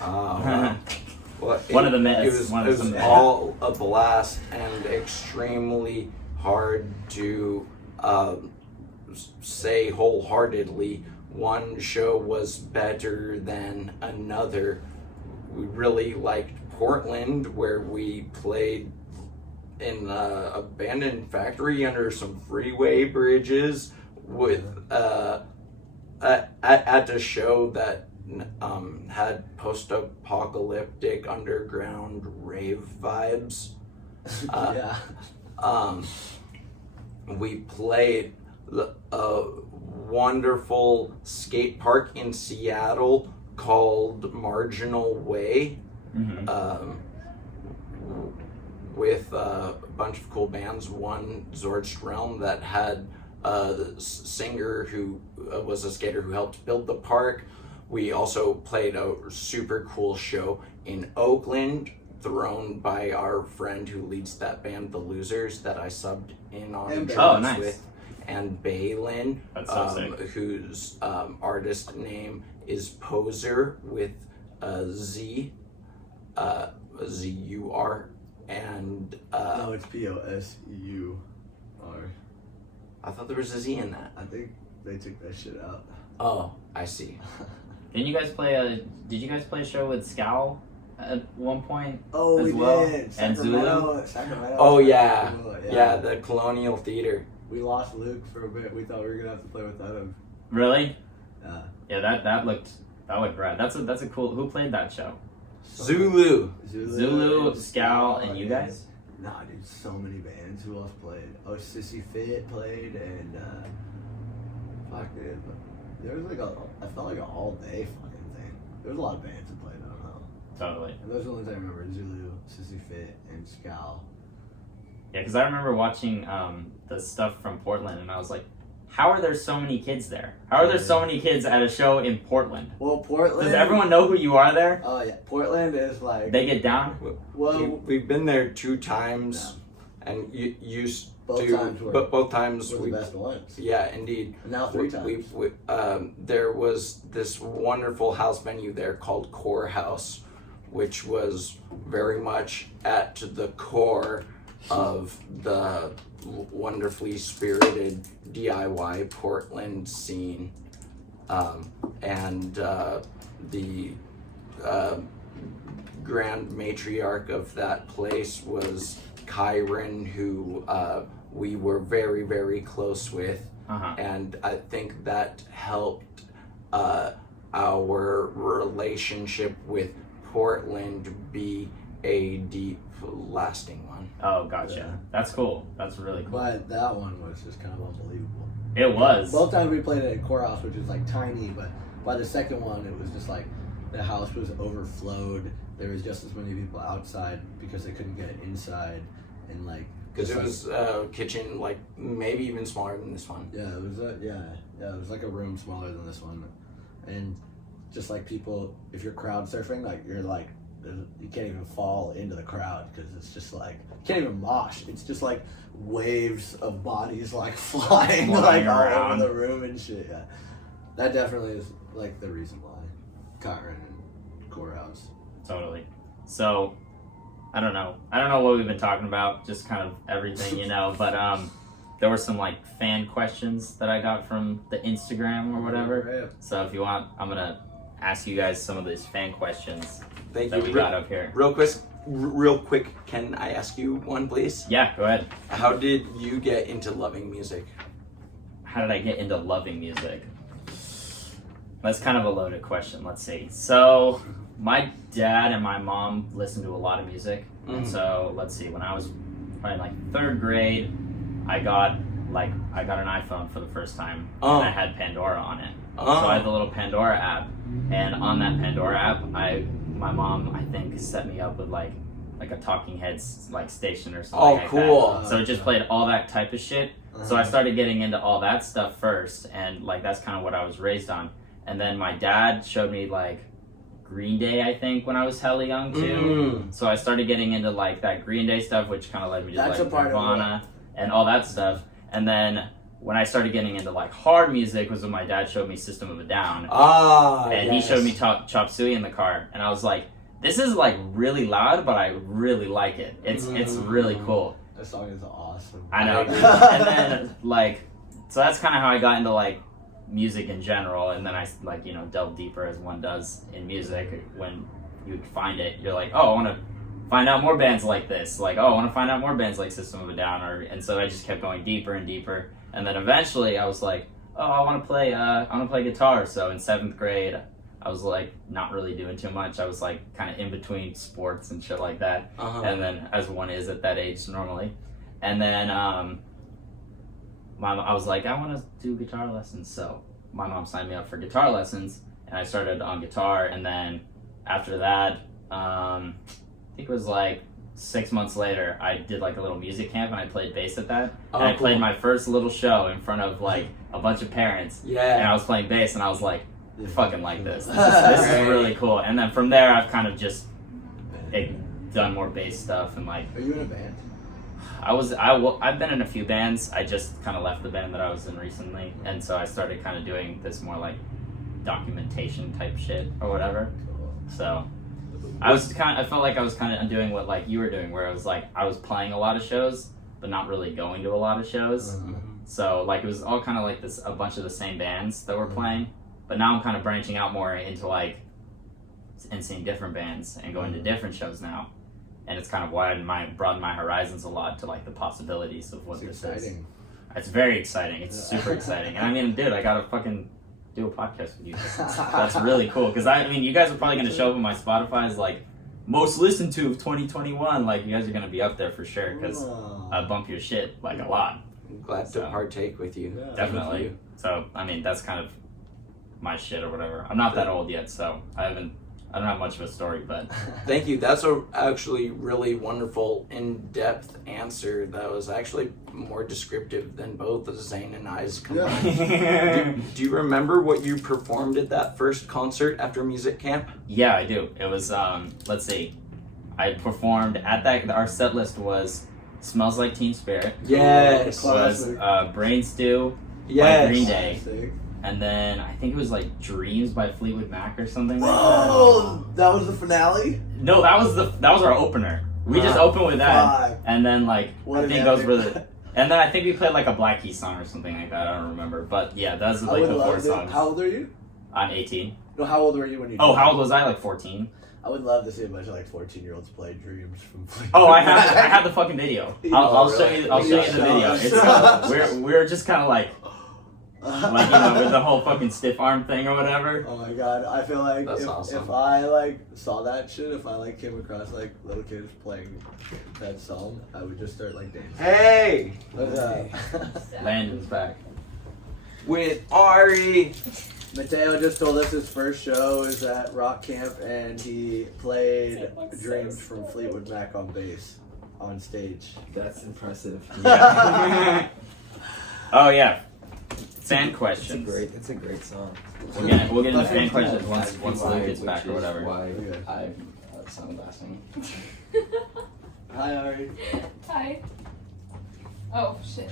Well, One of the myths, It was, one of it was some myths. all a blast and extremely hard to say wholeheartedly one show was better than another. We really liked Portland, where we played in an abandoned factory under some freeway bridges with at a show that had post-apocalyptic underground rave vibes. Yeah. We played a wonderful skate park in Seattle called Marginal Way, with a bunch of cool bands. One, Zordstrom, that had a singer who was a skater who helped build the park. We also played a super cool show in Oakland, thrown by our friend who leads that band, The Losers, that I subbed in on And drums Oh, nice. with, and Balin, That's so sick. whose artist name is Poser with a Z, Z-U-R, and No, it's P-O-S-U-R. I thought there was a Z in that. I think they took that shit out. Oh, I see. Did you guys play a show with Scowl at one point? Oh, As we well? did. And Sacramento. Oh yeah, Cool, yeah, the Colonial Theater. We lost Luke for a bit. We thought we were gonna have to play without him. Really? Yeah. Yeah, that looked rad. That's a cool. Who played that show? Zulu. Zulu, Scowl, and you guys? Nah, dude, so many bands. Who else played? Oh, Sissy Fit played, and fuck, dude. There was like I felt like an all day fucking thing. There was a lot of bands that played. I don't know. Totally. And those are the ones I remember: Zulu, Sissy Fit, and Scowl. Yeah, because I remember watching the stuff from Portland, and I was like, how are there so many kids there? How are there so many kids at a show in Portland? Well, Portland. Does everyone know who you are there? Oh yeah, Portland is like. They get down? Well, We've been there 2 times, and you used Both to, times were- but both times were the we, best ones. yeah, indeed. And now 3 times. There was this wonderful house venue there called Core House, which was very much at the core of the wonderfully spirited DIY Portland scene, and the grand matriarch of that place was Kyron, who we were very, very close with. And I think that helped our relationship with Portland be a deep, lasting one. Oh, gotcha. Yeah. That's cool. That's really cool. But that one was just kind of unbelievable. It was. Both times we played it at Core House, which is like tiny, but by the second one, it was just like the house was overflowed. There was just as many people outside because they couldn't get inside, and like because it was kitchen, like maybe even smaller than this one. Yeah, it was it was like a room smaller than this one, and just like people, if you're crowd surfing, like you're like you can't even fall into the crowd because it's just like you can't even mosh. It's just like waves of bodies like flying like all over the room and shit. Yeah, that definitely is like the reason why Kyron and Core House. Totally. So, I don't know what we've been talking about, just kind of everything, but there were some like fan questions that I got from the Instagram or whatever. Right. So if you want, I'm gonna ask you guys some of these fan questions Thank that you. we got up here. Real quick, can I ask you one, please? Yeah, go ahead. How did you get into loving music? How did I get into loving music? That's kind of a loaded question. Let's see. So, my dad and my mom listened to a lot of music. And so, let's see, when I was probably like third grade, I got an iPhone for the first time, and I had Pandora on it. So I had the little Pandora app, and on that Pandora app, my mom, I think, set me up with like a Talking Heads like station or something like cool. that. So it just played all that type of shit. So I started getting into all that stuff first, and like that's kind of what I was raised on. And then my dad showed me like Green Day, I think, when I was hella young too. So I started getting into like that Green Day stuff, which kind of led me to like Nirvana and all that stuff. And then when I started getting into like hard music was when my dad showed me System of a Down. And he showed me Chop Suey in the car, and I was like, this is like really loud, but I really like it. It's really cool. That song is awesome. I know. And then like, so that's kind of how I got into like music in general, and then I like delve deeper as one does in music. When you find it, you're like, oh, I want to find out more bands like this, like, oh, I want to find out more bands like System of a Down, and so I just kept going deeper and deeper, and then eventually I was like, oh, I want to play guitar. So in 7th grade I was like not really doing too much. I was like kind of in between sports and shit like that, and then as one is at that age normally, and then I was like, I want to do guitar lessons. So my mom signed me up for guitar lessons, and I started on guitar. And then after that, I think it was like 6 months later, I did like a little music camp, and I played bass at that. And I played my first little show in front of like a bunch of parents. Yeah. And I was playing bass, and I was like, I fucking like this. This is really cool. And then from there, I've kind of just done more bass stuff, and like. Are you in a band? I've been in a few bands. I just kind of left the band that I was in recently, and so I started kind of doing this more like documentation type shit or whatever. So I felt like I was kind of doing what like you were doing, where I was like I was playing a lot of shows, but not really going to a lot of shows. So like it was all kind of like a bunch of the same bands that were playing, but now I'm kind of branching out more into like and seeing different bands and going to different shows now. And it's kind of broadened my horizons a lot to like the possibilities of what this is. It's very exciting. It's super exciting. And I mean, dude, I gotta fucking do a podcast with you. That's really cool. Because I mean, you guys are probably gonna show up on my Spotify as like most listened to of 2021. Like you guys are gonna be up there for sure. Because I bump your shit like a lot. I'm glad to partake with you. Yeah. Definitely. So I mean, that's kind of my shit or whatever. I'm not that old yet, so I don't have much of a story, but... Thank you. That's a actually really wonderful, in-depth answer that was actually more descriptive than both of Zaine and I's combined. Yeah. Do you remember what you performed at that first concert after music camp? Yeah, I do. It was, let's see. I performed at that... Our set list was Smells Like Teen Spirit. Yes. Was Brain Stew by Green Day. And then I think it was like Dreams by Fleetwood Mac or something. Whoa, that was the finale? No, that was our opener. We just opened with that, and then like What I think those were the, and then I think we played like a Black Keys song or something like that. I don't remember, but yeah, those are like the 4 songs. How old are you? I'm 18. No, how old were you when you? Oh, how old was I? Like 14. I would love to see a bunch of like 14-year-olds play Dreams from Fleetwood Oh, I Mac. have the fucking video. I'll show you. I'll show you the video. It's we're just kind of like with the whole fucking stiff arm thing or whatever. Oh my god, I feel like That's if awesome. I like saw that shit, if I like came across like little kids playing that song, I would just start like dancing. Hey, But, Landon's back. with Ari. Mateo just told us his first show is at Rock Camp, and he played Dreams from Fleetwood Mac on bass on stage. That's impressive. Yeah. Oh yeah. Fan questions. It's a great song. We'll get into fan questions once Luke gets back or whatever. Why Okay. I sound blasting. Hi, Ari. Hi. Oh shit.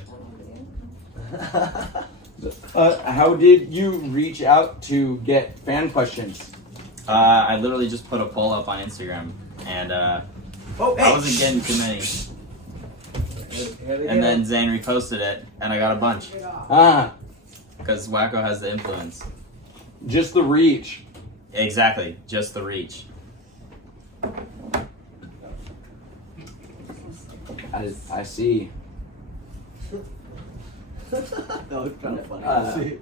How did you reach out to get fan questions? I literally just put a poll up on Instagram, and I wasn't getting too many. And then Zaine reposted it, and I got a bunch because Wacko has the influence. Just the reach. Exactly, just the reach. I see. That was kind of funny to see.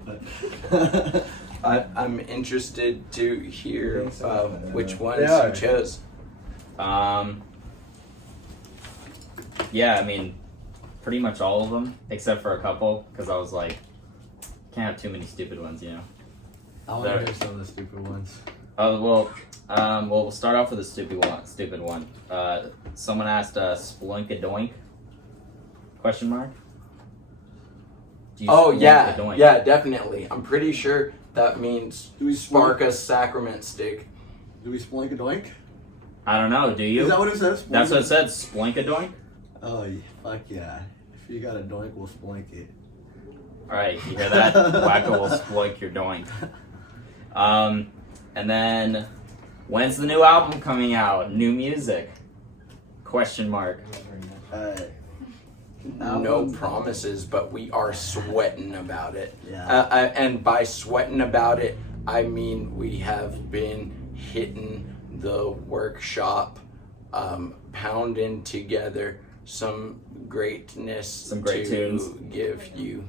But I'm interested to hear which ones They are. you chose. Yeah, I mean, pretty much all of them, except for a couple, because I was like, can't have too many stupid ones, you know. I want to hear some of the stupid ones. Oh well, we'll start off with a stupid one. Someone asked Splunkadink? Question mark. Do you Oh yeah, splunkadink? yeah, definitely. I'm pretty sure that means Do we spark a sacrament stick. Do we splink a doink? I don't know. Do you? Is that what it says? That's what it said. Splunkadink. Oh, fuck yeah. If you got a doink, we'll splink it. All right, you hear that? Wacko will sploink your doink. And then, when's the new album coming out? New music? Question mark. No promises, but we are sweating about it. Yeah. And by sweating about it, I mean we have been hitting the workshop, pounding together some greatness, Some great to tunes. give you.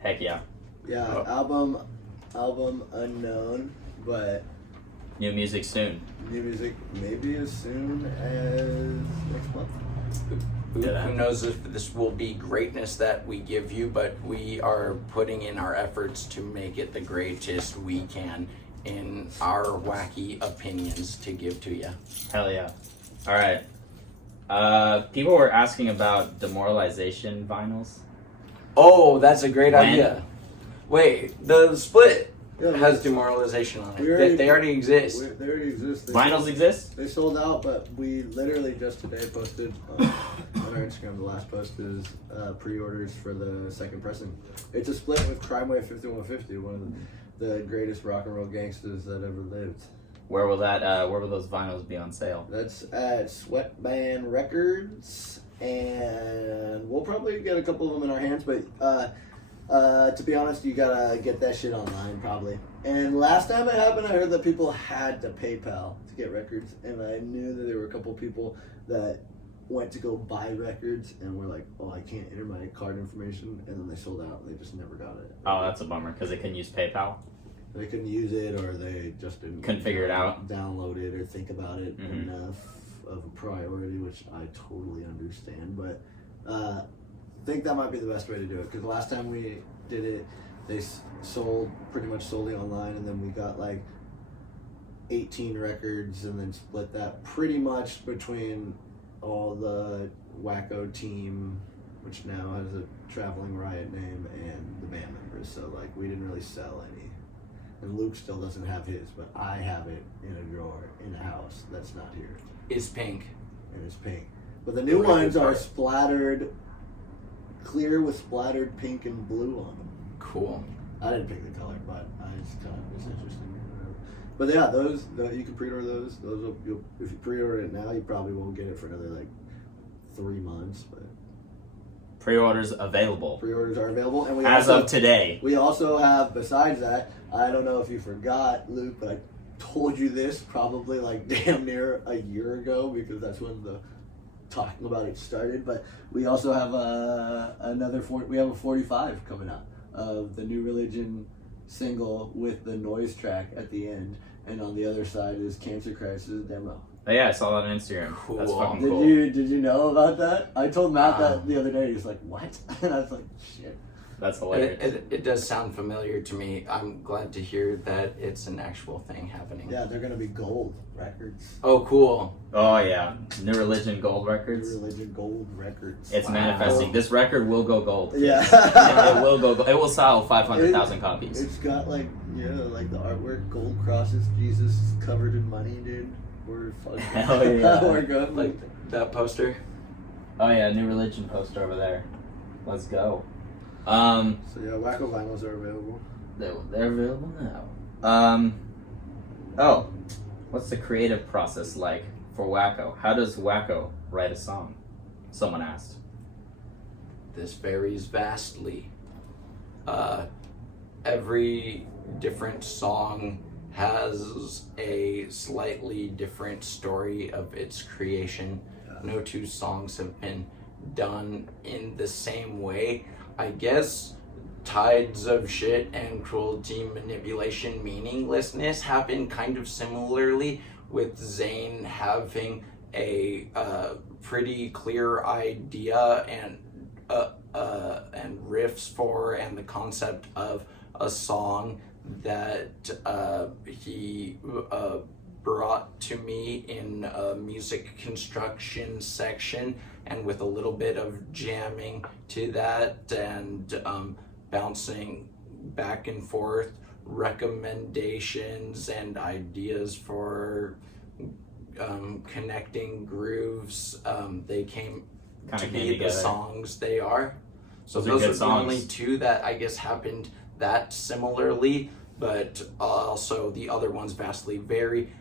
Heck yeah. Yeah, Oh. album unknown, but New music soon. new music maybe as soon as next month. Who knows if this will be greatness that we give you, but we are putting in our efforts to make it the greatest we can in our wacky opinions to give to you. Hell yeah. All right. People were asking about demoralization vinyls. Oh, that's a great When? idea. Wait, the split Yeah, has demoralization on it. We already- They already exist. They already exist. Vinyls exist? They sold out, but we literally just today posted on our Instagram. The last post is pre-orders for the second pressing. It's a split with Crime Wave 5150, one of the greatest rock and roll gangsters that ever lived. Where will those vinyls be on sale? That's at Sweatband Records, and we'll probably get a couple of them in our hands. But to be honest, you gotta get that shit online probably. And last time it happened, I heard that people had to PayPal to get records, and I knew that there were a couple people that went to go buy records and were like, "Oh, I can't enter my card information," and then they sold out. And they just never got it. Oh, that's a bummer because they couldn't use PayPal. They couldn't use it, or they just Couldn't figure it out. download it, or think about it Mhm. enough of a priority, which I totally understand. But I think that might be the best way to do it, because the last time we did it, they sold pretty much solely online, and then we got like 18 records, and then split that pretty much between all the Wacko team, which now has a Traveling Riot name, and the band members. So like we didn't really sell any. And Luke still doesn't have his, but I have it in a drawer in a house that's not here, It's pink. and it's pink. But the new Really ones good are part. splattered, clear with splattered pink and blue on them. Cool. I didn't pick the color, but I just kind of was interesting. But yeah, those you can pre-order those. If you pre-order it now, you probably won't get it for another like 3 months. But Pre-orders available pre-orders are available, and as of today. we also have, besides that, I don't know if you forgot, Luke, but I told you this probably like damn near a year ago because that's when the talking about it started. But we also have we have a 45 coming out of the New Religion single with the noise track at the end, and on the other side is Cancer Crisis demo. Oh yeah, I saw that on Instagram. Cool. That's fucking Did cool. you know about that? I told Matt that the other day. He was like, "What?" And I was like, "Shit." That's hilarious. It does sound familiar to me. I'm glad to hear that it's an actual thing happening. Yeah, they're gonna be gold records. Oh, cool. Oh yeah, New Religion Gold New Records. Religion gold records. It's Wow. manifesting. This record will go gold. Yeah. It will go gold. It will sell 500,000 copies. It's got like like the artwork, gold crosses, Jesus covered in money, dude. We're fucking. Hell yeah. We're good. Like that poster. Oh yeah, New Religion poster over there. Let's go. So yeah, Wacko vinyls are available. They're available now. Oh, what's the creative process like for Wacko? How does Wacko write a song? Someone asked. This varies vastly. Every different song has a slightly different story of its creation. No two songs have been done in the same way. I guess Tides of Shit and Cruelty, Manipulation, Meaninglessness happen kind of similarly, with Zaine having a pretty clear idea and riffs for and the concept of a song that he brought to me in a music construction section, and with a little bit of jamming to that and bouncing back and forth recommendations and ideas for connecting grooves, they came Kinda to came be together. the songs they are. So Those are those good are the only songs. two that I guess happened that similarly, but also the other ones vastly vary.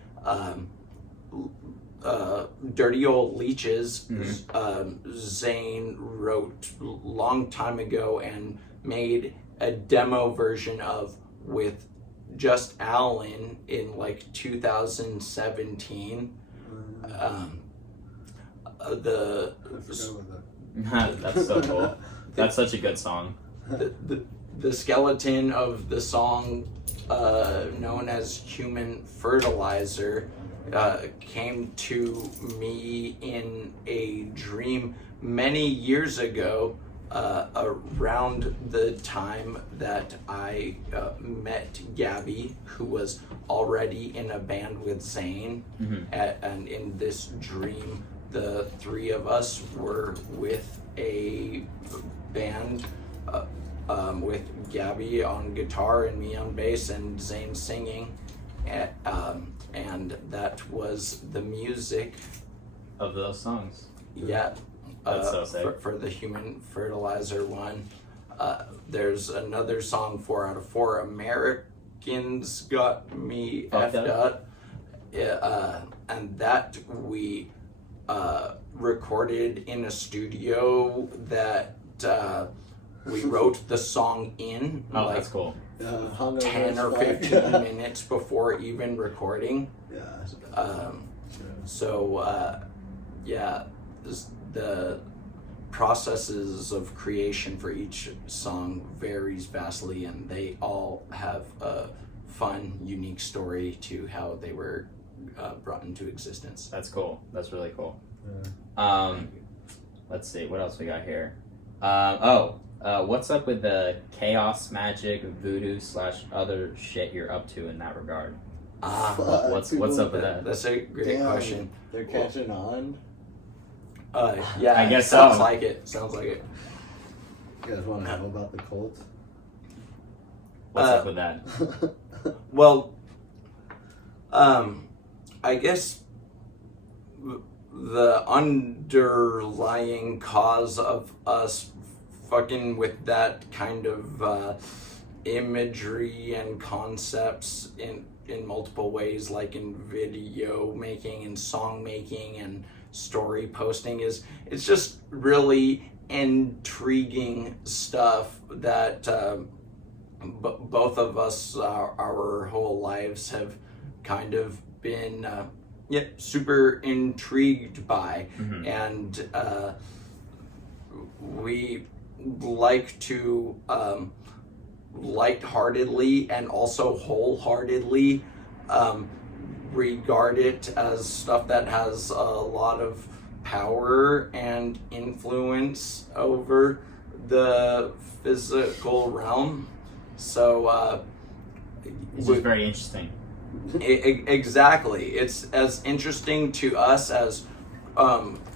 Dirty Old Leeches, Zaine wrote long time ago and made a demo version of with just Alan in like 2017. I forgot about that. That's so cool. That's such a good song. The skeleton of the song known as Human Fertilizer came to me in a dream many years ago, around the time that I met Gabby, who was already in a band with Zaine. And in this dream, the three of us were with a band with Gabby on guitar and me on bass and Zaine singing, and that was the music. Of those songs. Yeah, That's so sick. for the Human Fertilizer one. There's another song, 4 out of 4 Americans got me Fucked effed up. up. And that we recorded in a studio that we wrote the song in Oh, like that's cool. Hungover 10 or as fuck. 15 minutes before even recording. Yeah. So the processes of creation for each song varies vastly, and they all have a fun, unique story to how they were brought into existence. That's cool. That's really cool. Yeah. Let's see what else we got here. What's up with the chaos magic, voodoo / other shit you're up to in that regard? Fuck, What's people- up with that? That's a great Damn, question. They're catching on. Yeah, I guess sounds so. like it. Sounds like it. You guys want to know about the Colts? What's up with that? Well, I guess the underlying cause of us fucking with that kind of imagery and concepts in multiple ways, like in video making and song making and story posting, is it's just really intriguing stuff that both of us our whole lives have kind of been super intrigued by, Mhm. and we like to lightheartedly and also wholeheartedly regard it as stuff that has a lot of power and influence over the physical realm. So It's just very interesting. exactly, it's as interesting to us as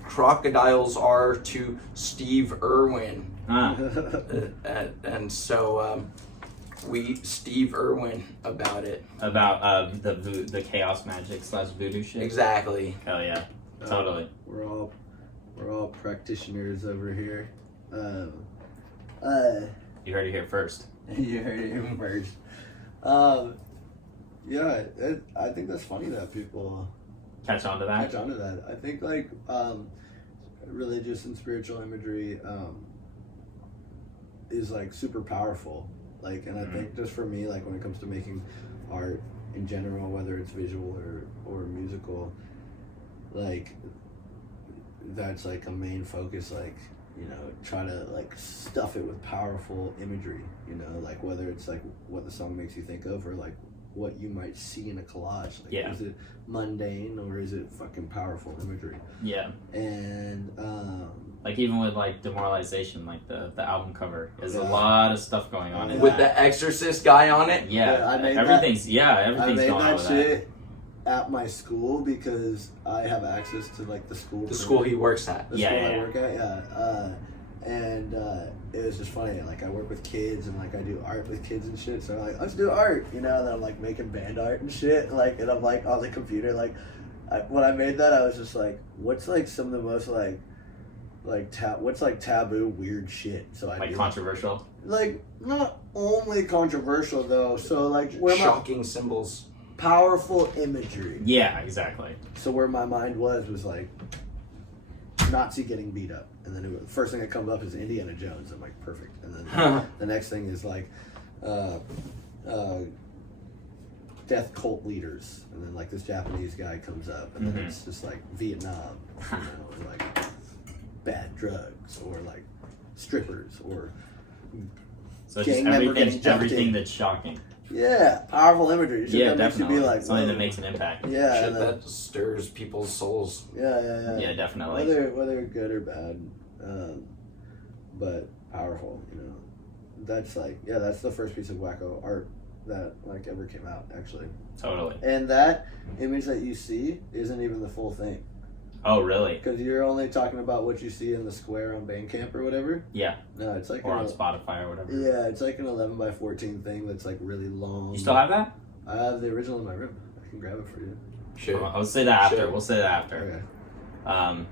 crocodiles are to Steve Irwin. And so we Steve Irwin about it. About the chaos magic / voodoo shit. Exactly. Hell yeah, totally. We're all practitioners over here. You heard it here first. You heard it here first. Yeah, I think that's funny that people Catch on to that. catch on to that. I think like religious and spiritual imagery is like super powerful. Like, and I think just for me, like when it comes to making art in general, whether it's visual or musical, like that's like a main focus. Like, you know, try to like stuff it with powerful imagery. You know, like whether it's like what the song makes you think of or like what you might see in a collage. Like, Yeah. is it mundane or is it fucking powerful imagery? Yeah. And Like even with like Demoralization, like the album cover, there's a Yeah. lot of stuff going on in With that. the Exorcist guy on it. Yeah, I made everything's I everything's made going on that with shit at my school because I have access to like the school. The school he works at. The Yeah, school yeah, I yeah. work at, yeah. And it was just funny. Like I work with kids and like I do art with kids and shit. So I'm like, let's do art, you know. And then I'm like making band art and shit. Like, and I'm like on the computer. Like, when I made that, I was just like, what's like some of the most what's like taboo weird shit. So I like do controversial. like not only controversial though. So like where my Shocking symbols. powerful imagery. Yeah, exactly. So where my mind was like Nazi getting beat up, and then the first thing that comes up is Indiana Jones. I'm like, perfect. And then the next thing is like death cult leaders, and then like this Japanese guy comes up, and then it's just like Vietnam, you know, or like bad drugs, or like strippers, or So it's just gang member getting jumped everything in. that's shocking. yeah, powerful imagery. Shit Yeah, that makes you definitely. be like, Something that whoa. makes an impact. Yeah, Shit and then- that stirs people's souls. yeah. Yeah, definitely. Whether good or bad, but powerful, you know. That's like, yeah, that's the first piece of Wacko art that like ever came out, actually. Totally. And that image that you see isn't even the full thing, Oh, really? because you're only talking about what you see in the square on Bandcamp or whatever. Yeah. No, it's like Or on Spotify or whatever. yeah, it's like an 11x14 thing that's like really long. You still have that? I have the original in my room. I can grab it for you. Shit. I'll say that after. Sure. We'll say that after. Okay.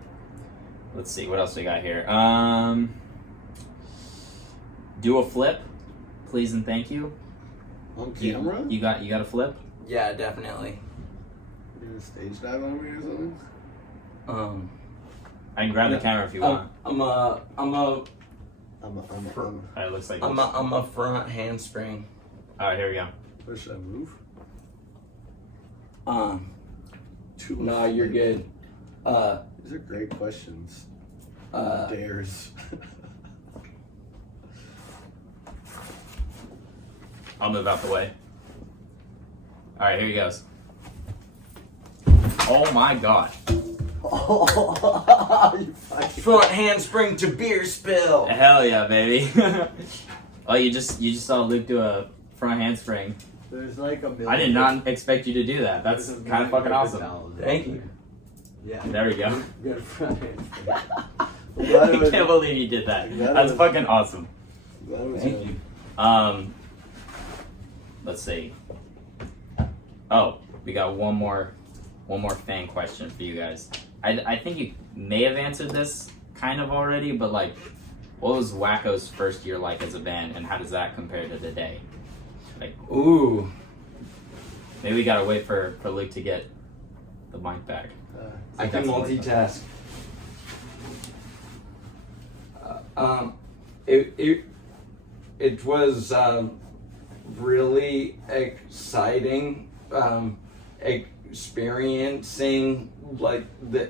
Let's see what else we got here. Do a flip, please and thank you. On camera? You got a flip? Yeah, definitely. You gonna stage dive on me or something? I can grab the camera if you want. I'm a It looks like. I'm a front handspring. All right, here we go. Where should I move? No, you're good. These are great questions. Uh, Dares. I'll move out the way. All right, here he goes. Oh my god! You fucking- front handspring to beer spill. Hell yeah, baby! Oh, you just saw Luke do a front handspring. There's like a million. I did not expect you to do that. That's there's a kind of million fucking different awesome. talents. Thank you. Yeah. There we go. Good front handspring. I can't believe you did that. That's fucking awesome. Thank you. Let's see. Oh, we got one more fan question for you guys. I think you may have answered this kind of already, but like, what was Wacko's first year like as a band, and how does that compare to today? Like, Ooh. maybe we gotta wait for Luke to get the mic back. I can That's multitask. It was really exciting, experiencing like the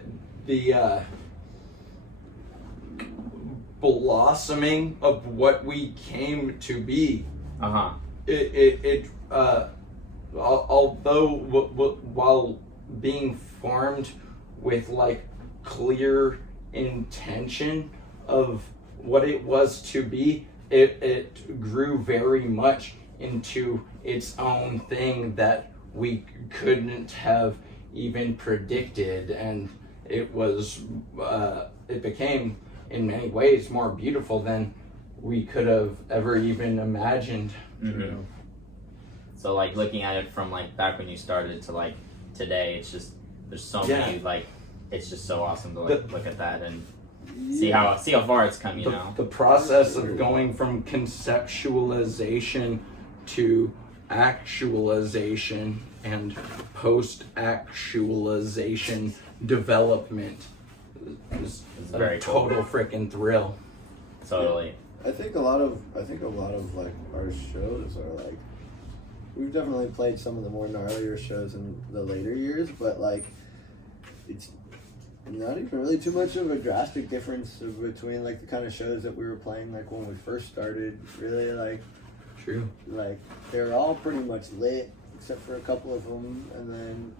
blossoming of what we came to be. Although while being formed with like clear intention of what it was to be, it grew very much into its own thing that we couldn't have even predicted, and it became in many ways more beautiful than we could have ever even imagined. Mm-hmm. So like looking at it from like back when you started to like today, it's just there's so many like it's just so awesome to like look at that and see how far it's come. The process of going from conceptualization to actualization and post-actualization development is very a total freaking thrill. Totally. I think a lot of like our shows are like, we've definitely played some of the more gnarlier shows in the later years, but like it's not even really too much of a drastic difference between like the kind of shows that we were playing like when we first started. Really, like True. Like they're all pretty much lit except for a couple of them, and then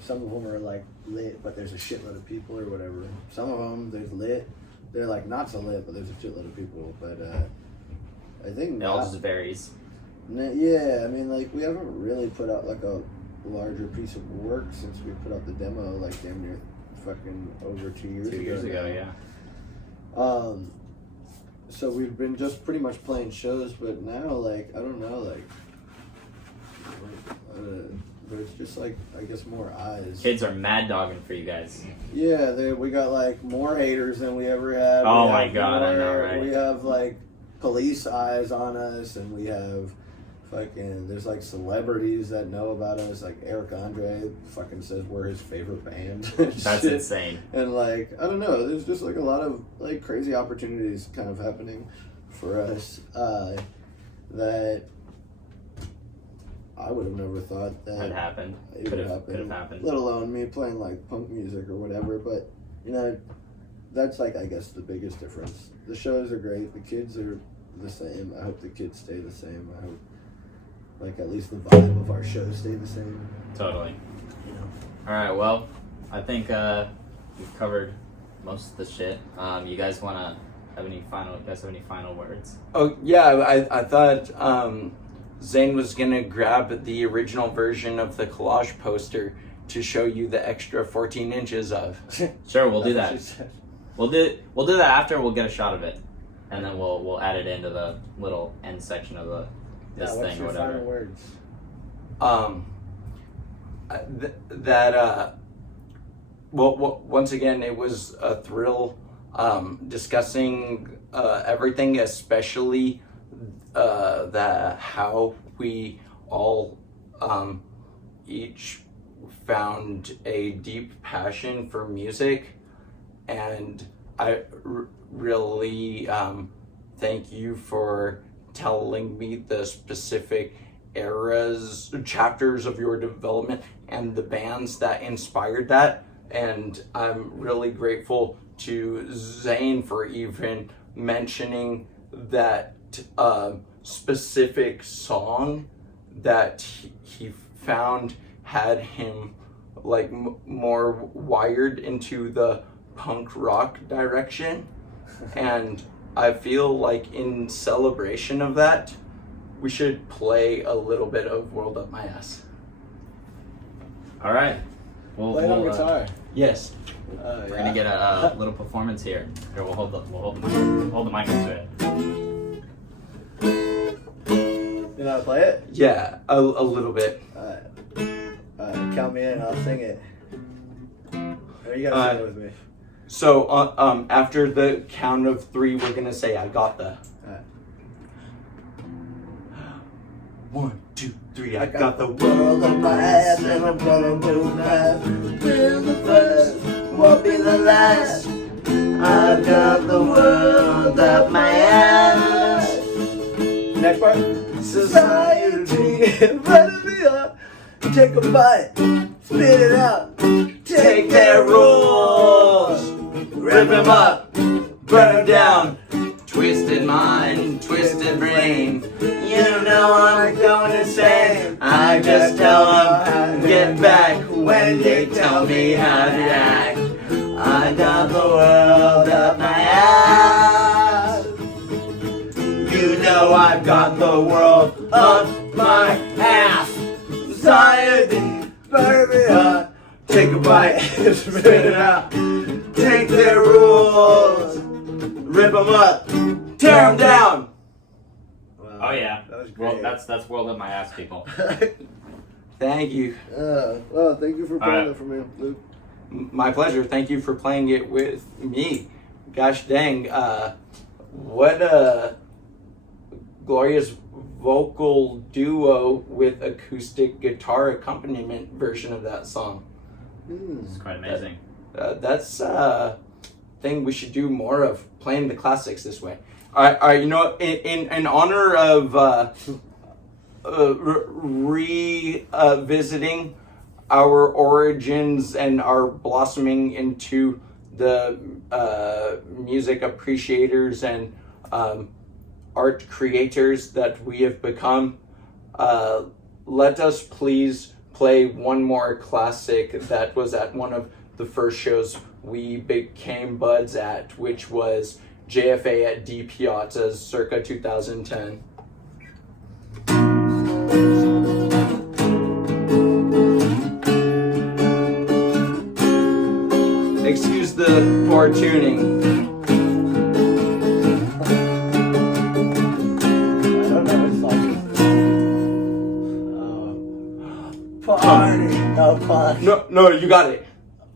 some of them are like lit but there's a shitload of people or whatever. Some of them there's lit, they're like not so lit but there's a shitload of people. But I think it all just varies. Yeah, I mean, like we haven't really put out like a larger piece of work since we put out the demo like damn near fucking over 2 years ago. 2 years ago, yeah. So we've been just pretty much playing shows, but now like I don't know, like there's just like I guess more eyes. Kids are mad dogging for you guys. Yeah, we got like more haters than we ever had. Oh my god, I know, right? We have like police eyes on us, and we have fucking there's like celebrities that know about us, like Eric Andre fucking says we're his favorite band. That's insane. And like I don't know, there's just like a lot of like crazy opportunities kind of happening for us that I would have never thought that had happened. Could have happened. Let alone me playing like punk music or whatever. But that's like I guess the biggest difference. The shows are great. The kids are the same. I hope the kids stay the same. I hope like at least the vibe of our show stay the same. Totally. All right. Well, I think we've covered most of the shit. You guys have any final words? Oh yeah, I thought Zaine was gonna grab the original version of the collage poster to show you the extra 14 inches of. Sure, we'll do that. We'll do that after. We'll get a shot of it, and then we'll add it into the little end section of this what's thing your or whatever. Final words? Well, once again, it was a thrill discussing everything, especially how we all each found a deep passion for music, and I really thank you for telling me the specific chapters of your development and the bands that inspired that. And I'm really grateful to Zaine for even mentioning that specific song that he found had him like more wired into the punk rock direction. And I feel like in celebration of that, we should play a little bit of World Up My Ass. All right. Play it on guitar. Yes. We're gonna get a little performance here. Here, we'll hold the mic up to it. You know how to play it? Yeah, a little bit. Alright, count me in. I'll sing it. Or you gotta sing it with me. So after the count of 3, we're gonna say I got the. Alright. 1, 2, 3. I Got the world on my ass and I'm gonna move fast. Till the first won't be the last. I got the world up my ass. Next part. Society, better be up. Take a bite. spit it out. Take their rules, rip them up, burn them down. Twisted mind, twisted brain. You know I'm going insane. I just tell them, get back when they tell me how to act. I got the world up my ass. You know I've got the world up my ass. Society, burn me up. Take a bite and spit it out. Take their rules, rip them up, tear them down. Wow. Oh yeah. That was Well, great. that's world of my ass, people. Thank you. Well, thank you for playing Alright. it for me, Luke. My pleasure. Thank you for playing it with me. Gosh dang. What a glorious vocal duo with acoustic guitar accompaniment version of that song. It's quite amazing. That's a thing we should do more of, playing the classics this way. All right, you know, in honor of revisiting our origins and our blossoming into the music appreciators and art creators that we have become, let us please play one more classic that was at one of the first shows we became buds at, which was JFA at D Piazza's circa 2010. Excuse the poor tuning. I don't know what song this is. Party, a party. No, you got it.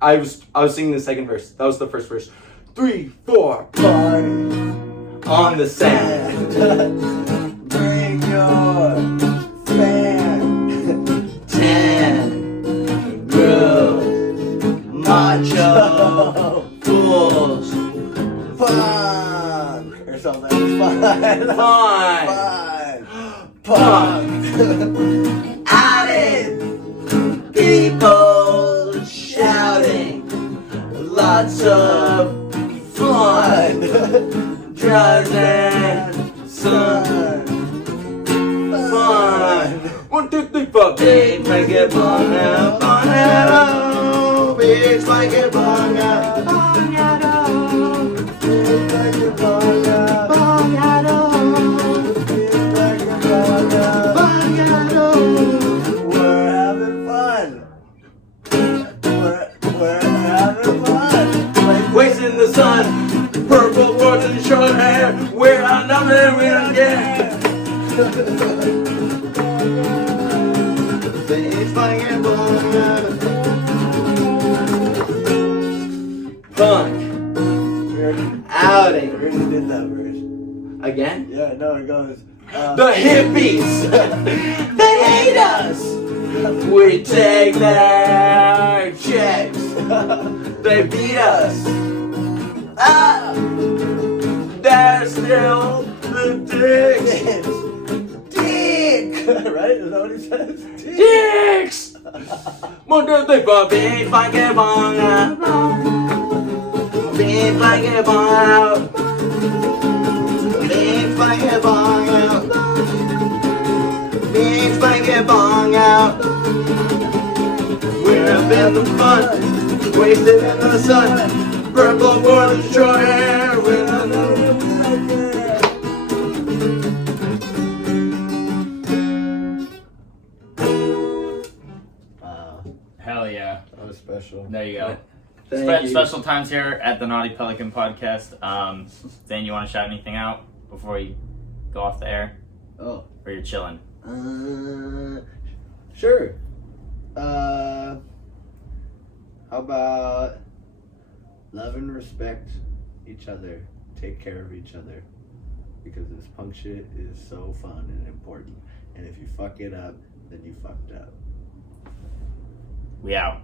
I was singing the second verse. That was the first verse. 3, 4, Party on the sand. Bring your fan. 10 girls, macho fools, Fun or something. Fun. fun, Fun. added, people shouting, lots of fun, drugs and sun, fun. 1, 2, 3, 4. Big make it bong out, bong out, oh. Big make it bong out, bong out, oh. Big make it bong out, bong out, oh. Big make it bong out, bong out, oh. We're having fun. We're having fun. Wasting the sun, purple words and short hair. We're on nothing, we don't care. Big make it bong out. Punk outing We already did that verse. again. Yeah, no, it goes. The hippies, they hate us. We take their checks. They beat us. Ah, they're still the dicks. Dick! Right? Is that what he says? Dick! Dicks. 1, 2, 3, 4. Big funky bong out. Big funky bong out. Big funky bong out. Big funky bong out. We're having the fun, wasted in the sun. Purple for the short hair. We're not Hell yeah. That was special. There you go. Thank you. Special times here at the Naughty Pelican podcast. Zane, you want to shout anything out before you go off the air? Oh. Or you're chilling? Sure. How about love and respect each other. Take care of each other. Because this punk shit is so fun and important. And if you fuck it up, then you fucked up. We out.